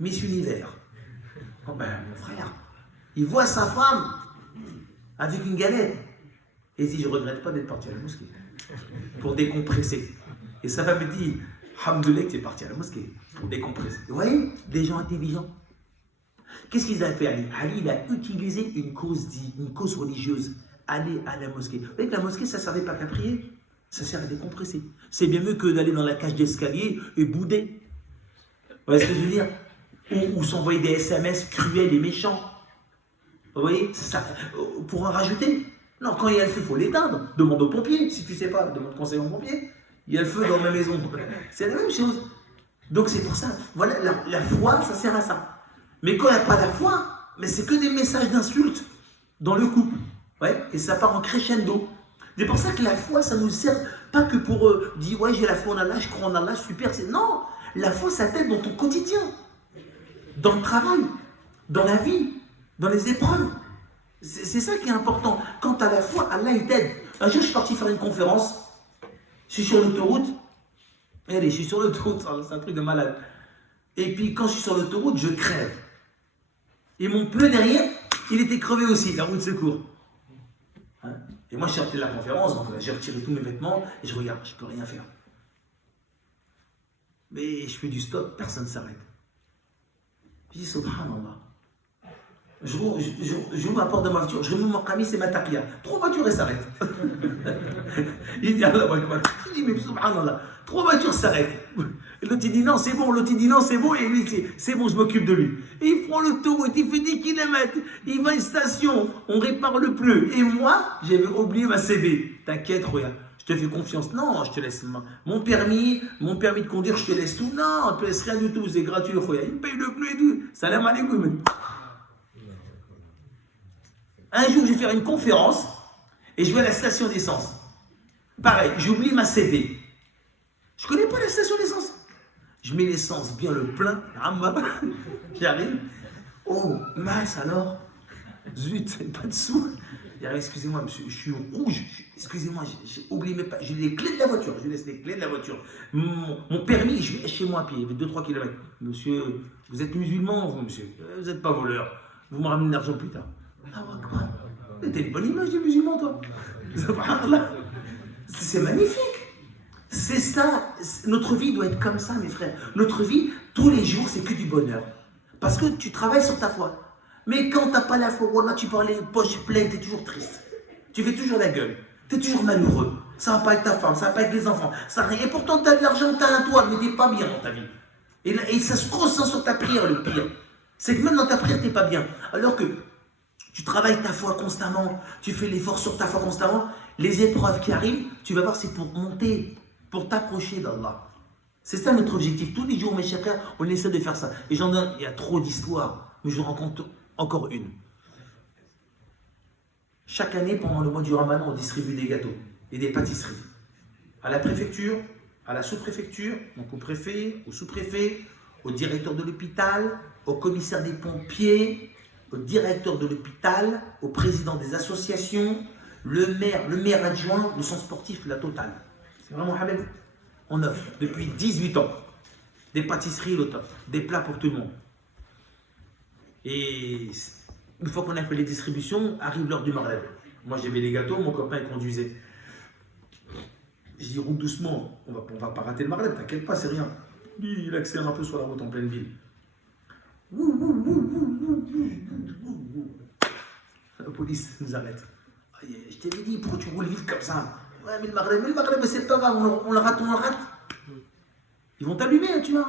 Miss Univers. Oh ben, mon frère, il voit sa femme avec une galette. Et il dit, je ne regrette pas d'être parti à la mosquée pour décompresser. Et sa femme me dit, Alhamdoulilah que tu es parti à la mosquée pour décompresser. Vous voyez, des gens intelligents. Qu'est-ce qu'ils ont fait, Ali? Ali, il a utilisé une cause religieuse. Aller à la mosquée. Vous voyez que la mosquée, ça ne servait pas qu'à prier, ça sert à décompresser. C'est bien mieux que d'aller dans la cage d'escalier et bouder. Vous voyez ce que je veux dire? Ou s'envoyer des SMS cruels et méchants. Vous voyez, ça, pour en rajouter. Non, quand il y a le feu, il faut l'éteindre. Demande aux pompiers. Si tu ne sais pas, demande conseil aux pompiers. Il y a le feu dans ma maison. C'est la même chose. Donc c'est pour ça. Voilà, la foi, ça sert à ça. Mais quand il n'y a pas la foi, mais c'est que des messages d'insultes dans le couple. Ouais, et ça part en crescendo. C'est pour ça que la foi, ça ne nous sert pas que pour dire, ouais, j'ai la foi en Allah, je crois en Allah, super. Non, la foi, ça t'aide dans ton quotidien. Dans le travail, dans la vie, dans les épreuves. C'est ça qui est important. Quand tu as la foi, Allah, il t'aide. Un jour, je suis parti faire une conférence. Je suis sur l'autoroute. Allez, je suis sur l'autoroute, c'est un truc de malade. Et puis, quand je suis sur l'autoroute, je crève. Et mon pneu derrière, il était crevé aussi, la roue de secours. Hein? Et moi, je suis sorti de la conférence, donc j'ai retiré tous mes vêtements et je regarde, je ne peux rien faire. Mais je fais du stop, personne ne s'arrête. Je dis, subhanallah. J'ouvre la porte de ma voiture, je remets mon kamis et ma taqiya. 3 voitures et s'arrêtent. Il dit Allah Akbar. Je dis, mais subhanallah, 3 voitures s'arrêtent. L'autre il dit non, c'est bon, l'autre il dit non, c'est bon, et lui c'est bon, je m'occupe de lui. Et il prend le tour, il fait 10 km, il va à une station, on répare le pneu. Et moi, j'avais oublié ma CB. T'inquiète, regarde, je te fais confiance. Non, je te laisse mon permis de conduire, je te laisse tout. Non, je te laisse rien du tout, c'est gratuit. Il me paye le pneu et tout. Salam alaikum. Un jour, je vais faire une conférence et je vais à la station d'essence. Pareil, j'oublie ma CD. Je connais pas la station d'essence. Je mets l'essence bien le plein. J'arrive. Oh, mince alors. Zut, pas de sous. J'arrive, excusez-moi, monsieur, je suis rouge. Excusez-moi, j'ai oublié mes pas. J'ai les clés de la voiture. Je laisse les clés de la voiture. Mon permis, je vais chez moi à pied. Il y avait 2-3 km. Monsieur, vous êtes musulman, vous, monsieur. Vous n'êtes pas voleur. Vous me ramenez de l'argent plus tard. Ah, ouais, t'as une bonne image des musulmans, toi. C'est magnifique. C'est ça. Notre vie doit être comme ça, mes frères. Notre vie, tous les jours, c'est que du bonheur. Parce que tu travailles sur ta foi. Mais quand tu n'as pas la foi, voilà, tu parles les poches pleines, tu es toujours triste. Tu fais toujours la gueule. Tu es toujours malheureux. Ça ne va pas avec ta femme, ça ne va pas avec les enfants. Ça rien. Et pourtant, tu as de l'argent, tu as un toit, mais tu n'es pas bien dans ta vie. Et ça se ressent sur ta prière, le pire. C'est que même dans ta prière, tu n'es pas bien. Alors que tu travailles ta foi constamment, tu fais l'effort sur ta foi constamment, les épreuves qui arrivent, tu vas voir, c'est pour monter, pour t'approcher d'Allah. C'est ça notre objectif. Tous les jours, mes chers frères, on essaie de faire ça. Et j'en donne, il y a trop d'histoires, mais je vous raconte encore une. Chaque année, pendant le mois du Ramadan, on distribue des gâteaux et des pâtisseries. À la préfecture, à la sous-préfecture, donc au préfet, au sous-préfet, au directeur de l'hôpital, au commissaire des pompiers, au directeur de l'hôpital, au président des associations, le maire adjoint, le centre sportif, la totale. C'est vraiment Mohamed. On offre depuis 18 ans des pâtisseries au top, des plats pour tout le monde. Et une fois qu'on a fait les distributions, arrive l'heure du Maghreb. Moi j'avais les gâteaux, mon copain il conduisait. Je dis roule doucement, on va pas rater le Maghreb, t'inquiète pas, c'est rien. Lui, il accélère un peu sur la route en pleine ville. La police nous arrête. Je t'avais dit, pourquoi tu roules vite comme ça? Ouais, mais le Maghreb, c'est pas grave, on le rate. Ils vont t'allumer, hein, tu vois.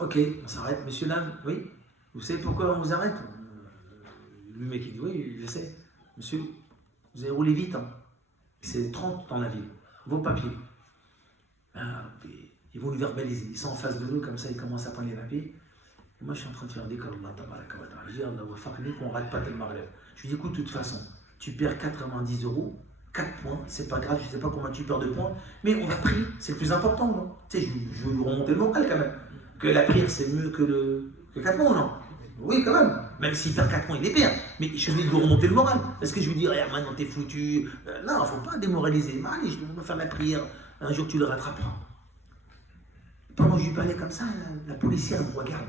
Ok, on s'arrête, monsieur, dame, oui. Vous savez pourquoi on vous arrête? Le mec, il dit, oui, je sais. Monsieur, vous avez roulé vite, hein. C'est 30 dans la ville. Vos papiers. Ils vont nous verbaliser. Ils sont en face de nous, comme ça, ils commencent à prendre les papiers. Et moi, je suis en train de faire des calmes. Je dis, on rate pas tel Maghreb. Je lui dis, écoute, de toute façon, tu perds 90 €, 4 points, c'est pas grave, je sais pas combien tu perds de points, mais on va prier, c'est le plus important, non? Tu sais, je veux lui remonter le moral quand même. Que la prière, c'est mieux que 4 points, non? Oui, quand même. Même s'il perd 4 points, il les perd. Mais je veux lui remonter le moral. Est-ce que je lui dis, regarde, maintenant t'es foutu? Non, il ne faut pas démoraliser. Mais allez, je dois faire la prière. Un jour, tu le rattraperas. Pendant que je lui parlais comme ça, la policière me regarde.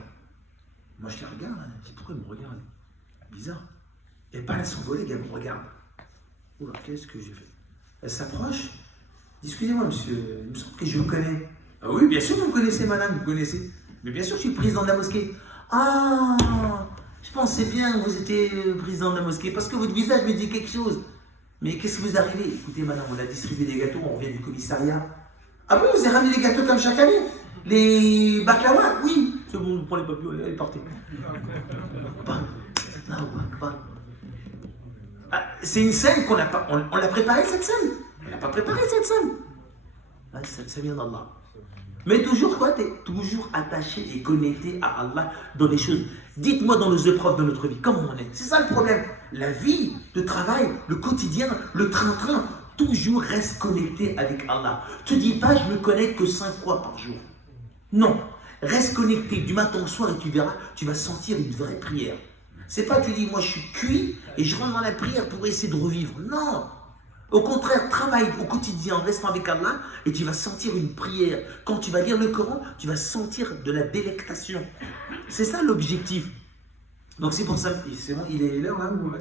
Moi, je la regarde. Je dis, pourquoi elle me regarde? Bizarre. Elle parle à son collègue, elle me regarde. Oula, qu'est-ce que j'ai fait? Elle s'approche. Excusez-moi, monsieur, il me semble que je vous connais. Ah oui, bien sûr, vous me connaissez, madame, vous me connaissez. Mais bien sûr, je suis le président de la mosquée. Ah, je pensais bien que vous étiez président de la mosquée parce que votre visage me dit quelque chose. Mais qu'est-ce qui vous arrive? Écoutez, madame, on a distribué des gâteaux, on revient du commissariat. Ah bon, vous avez ramené des gâteaux comme chaque année? Les baklawas? Oui. C'est bon, on prend les papiers, allez, partez. Ah, c'est une scène qu'on n'a pas. On l'a préparée, cette scène. On n'a pas préparé cette scène. Ah, ça vient d'Allah. Mais toujours quoi? Tu es toujours attaché et connecté à Allah dans les choses. Dites-moi dans les épreuves de notre vie, comment on est? C'est ça le problème. La vie, le travail, le quotidien, le train-train, toujours reste connecté avec Allah. Te dis pas, je me connecte que 5 fois par jour. Non. Reste connecté du matin au soir et tu verras, tu vas sentir une vraie prière. C'est pas tu dis, moi je suis cuit et je rentre dans la prière pour essayer de revivre. Non. Au contraire, travaille au quotidien en restant avec Allah et tu vas sentir une prière. Quand tu vas lire le Coran, tu vas sentir de la délectation. C'est ça l'objectif. Donc c'est pour ça, c'est bon, il est l'heure là ou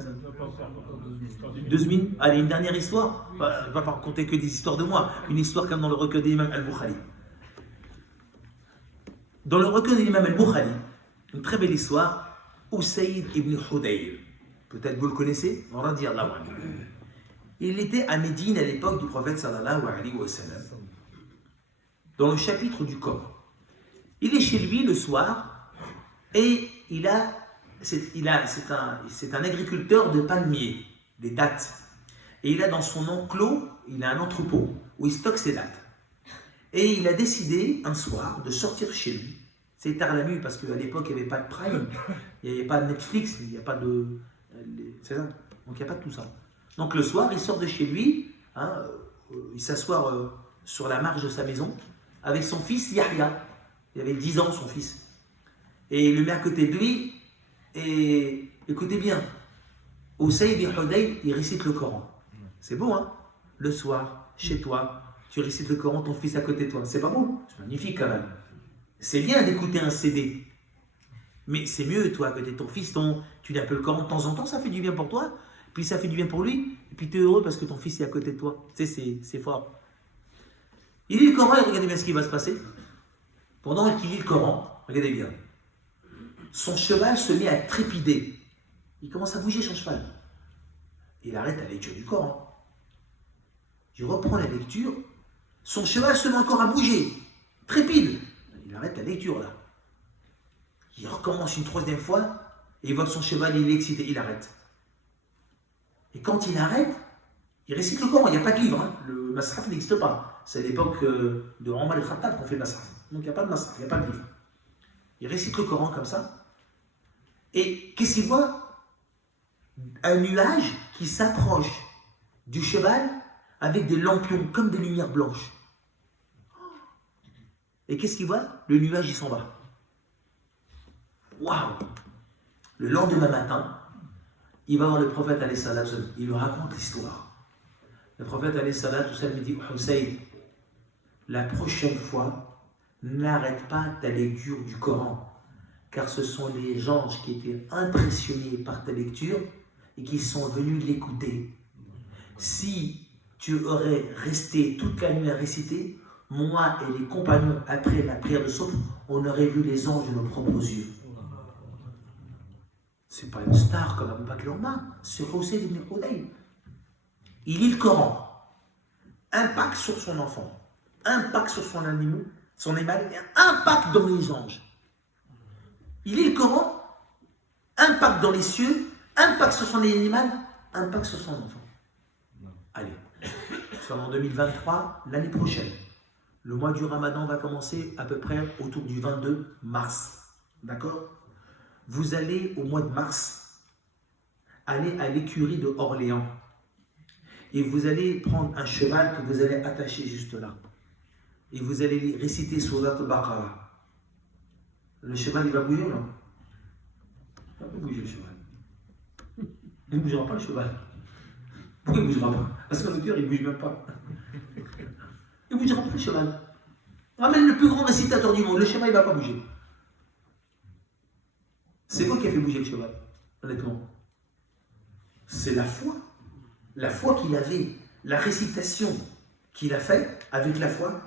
2 minutes. Allez, une dernière histoire. Je ne vais pas raconter que des histoires de moi. Une histoire comme dans le recueil de l'imam Al-Bukhari. Dans le recueil de l'imam Al-Bukhari, une très belle histoire, Usayd ibn Hudayr. Peut-être vous le connaissez, radiyallahu anhu. Il était à Médine à l'époque du prophète sallallahu alayhi wa sallam, dans le chapitre du corps. Il est chez lui le soir et c'est un agriculteur de palmiers, des dattes. Et il a dans son enclos, il a un entrepôt où il stocke ses dates. Et il a décidé un soir de sortir chez lui. C'est tard la nuit parce qu'à l'époque il n'y avait pas de Prime, il n'y avait pas de Netflix, il n'y a pas de... C'est ça. Donc il n'y a pas de tout ça. Donc le soir, il sort de chez lui, hein, il s'assoit sur la marge de sa maison avec son fils Yahya. Il avait 10 ans son fils. Et il le met à côté de lui et écoutez bien, Usayd bin Hudayr, il récite le Coran. C'est beau, hein? Le soir, chez toi, tu récites le Coran, ton fils à côté de toi. C'est pas beau? C'est magnifique quand même. C'est bien d'écouter un CD. Mais c'est mieux, toi, à côté de ton fils, tu lis un peu le Coran de temps en temps, ça fait du bien pour toi, puis ça fait du bien pour lui, et puis tu es heureux parce que ton fils est à côté de toi. Tu sais, c'est fort. Il lit le Coran et regardez bien ce qui va se passer. Pendant qu'il lit le Coran, regardez bien, son cheval se met à trépider. Il commence à bouger son cheval. Il arrête la lecture du Coran. Il reprend la lecture. Son cheval se met encore à bouger. Trépide. Il arrête la lecture là. Il recommence une troisième fois et il voit que son cheval il est excité. Il arrête. Et quand il arrête, il récite le Coran. Il n'y a pas de livre. Hein. Le masraf n'existe pas. C'est à l'époque de Omar el-Khattab qu'on fait le masraf. Donc il n'y a pas de masraf, il n'y a pas de livre. Il récite le Coran comme ça. Et qu'est-ce qu'il voit? Un nuage qui s'approche du cheval avec des lampions, comme des lumières blanches. Et qu'est-ce qu'il voit? Le nuage, il s'en va. Waouh! Le lendemain matin, il va voir le prophète, il lui raconte l'histoire. Le prophète, lui dit, Hussein, la prochaine fois, n'arrête pas ta lecture du Coran, car ce sont les anges qui étaient impressionnés par ta lecture et qui sont venus l'écouter. Si tu aurais resté toute la nuit à réciter, moi et les compagnons, après la prière de Sobh, on aurait vu les anges de nos propres yeux. C'est pas une star comme Abu Bakr Omar, c'est Usayd ibn Hudayr. Il lit le Coran, impact sur son enfant, impact sur son animal, impact dans les anges. Il lit le Coran, impact dans les cieux, impact sur son animal, impact sur son enfant. Allez, nous sommes en 2023, l'année prochaine. Le mois du Ramadan va commencer à peu près autour du 22 mars. D'accord? Vous allez au mois de mars, aller à l'écurie de Orléans. Et vous allez prendre un cheval que vous allez attacher juste là. Et vous allez réciter Surat al-Baqarah. Le cheval, il va bouger, non? Il va pas bouger le cheval. Il ne bougera pas le cheval. Pourquoi il ne bougera pas? Parce que le cœur, il ne bouge même pas. Il ne bougera pas le cheval. Ramène le plus grand récitateur du monde, le cheval, il ne va pas bouger. C'est quoi qui a fait bouger le cheval, honnêtement? C'est la foi. La foi qu'il avait, la récitation qu'il a faite avec la foi.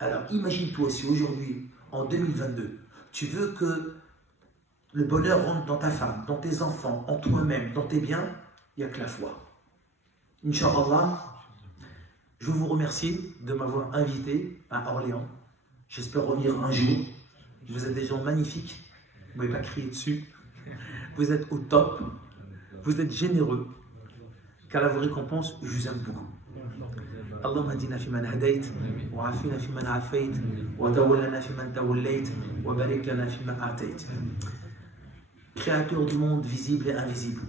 Alors imagine-toi si aujourd'hui, en 2022, tu veux que le bonheur rentre dans ta femme, dans tes enfants, en toi-même, dans tes biens, il n'y a que la foi. Inch'Allah, je vous remercie de m'avoir invité à Orléans. J'espère revenir un jour. Vous êtes des gens magnifiques. Vous ne m'avez pas crié dessus. Vous êtes au top. Vous êtes généreux. Car la vous récompense, je vous aime beaucoup. اللهم اهدنا فيمن هديت وعافنا فيمن عافيت وتولنا فيمن توليت وبارك لنا فيما أعطيت. Créateur du monde visible et invisible.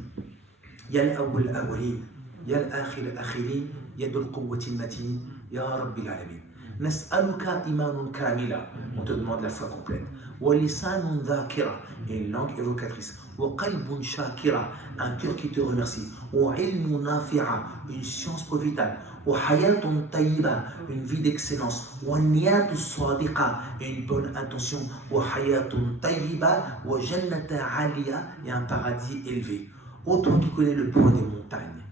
يا الأول الأولين يا الآخر الآخرين يا ذو القوة المتين يا رب العالمين. نسألك إيمان كاملا. On te demande la foi complète. ولسان ذاكرة. Et une langue évocatrice. وقلب شاكرة. Un cœur qui te remercie. وعلم نافعة. Une science profitable. وحياة طيبة. Une vie d'excellence. والنيات الصادقة. Une bonne intention. وحياة طيبة. وجنة عالية. Et un paradis élevé. Ô toi qui connais le poids des montagnes.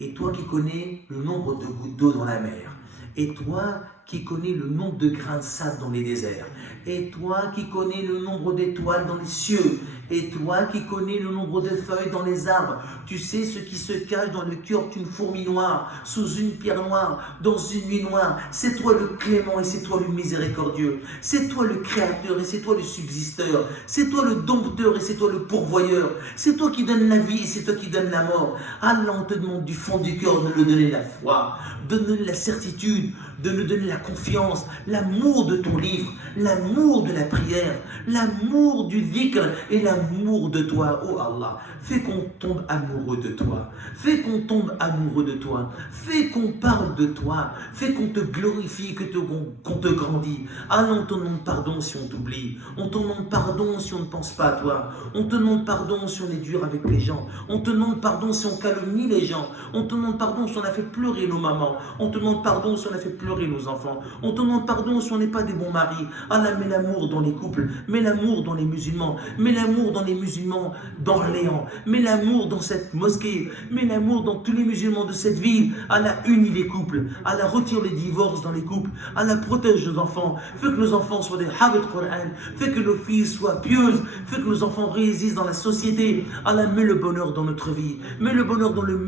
Et toi qui connais le nombre de gouttes d'eau dans la mer. Et toi qui connais le nombre de grains de sable dans les déserts. Et toi qui connais le nombre d'étoiles dans les cieux. Et toi qui connais le nombre de feuilles dans les arbres, tu sais ce qui se cache dans le cœur d'une fourmi noire, sous une pierre noire, dans une nuit noire. C'est toi le clément et c'est toi le miséricordieux. C'est toi le créateur et c'est toi le subsisteur. C'est toi le dompteur et c'est toi le pourvoyeur. C'est toi qui donnes la vie et c'est toi qui donnes la mort. Allah, on te demande du fond du cœur de nous donner la foi, de nous donner la certitude, de nous donner la confiance, l'amour de ton livre, l'amour de la prière, l'amour du dhikr et l'amour de toi, oh Allah. Fais qu'on tombe amoureux de toi, fais qu'on tombe amoureux de toi, fais qu'on parle de toi, fais qu'on te glorifie, qu'on te grandit. Allah, on te demande pardon si on t'oublie, on te demande pardon si on ne pense pas à toi, on te demande pardon si on est dur avec les gens, on te demande pardon si on calomnie les gens, on te demande pardon si on a fait pleurer nos mamans, on te demande pardon si on a fait pleurer nos enfants, on te demande pardon si on n'est pas des bons maris. Allah, mets l'amour dans les couples, mets l'amour dans les musulmans, mets l'amour dans les musulmans d'Orléans, mets l'amour dans cette mosquée, mets l'amour dans tous les musulmans de cette ville. Allah, unis les couples, Allah, retire les divorces dans les couples, Allah, protège nos enfants, fais que nos enfants soient des habits Qur'an, fais que nos filles soient pieuses, fais que nos enfants résistent dans la société. Allah, mets le bonheur dans notre vie, mets le bonheur dans le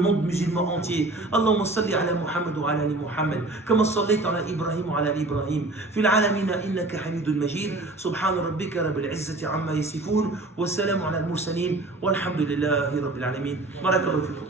monde musulman entier. Allahumma salli ala Muhammad wa ala ali Muhammad, kama sallayta ala Ibrahim wa ala ali Ibrahim, fil alamina innaka hamidun majid, subhana rabbika rabbil izzati amma yasifun, wa salamu ala al-mursalin, walhamdulillahi rabbil alamin. Barakallahu fikum.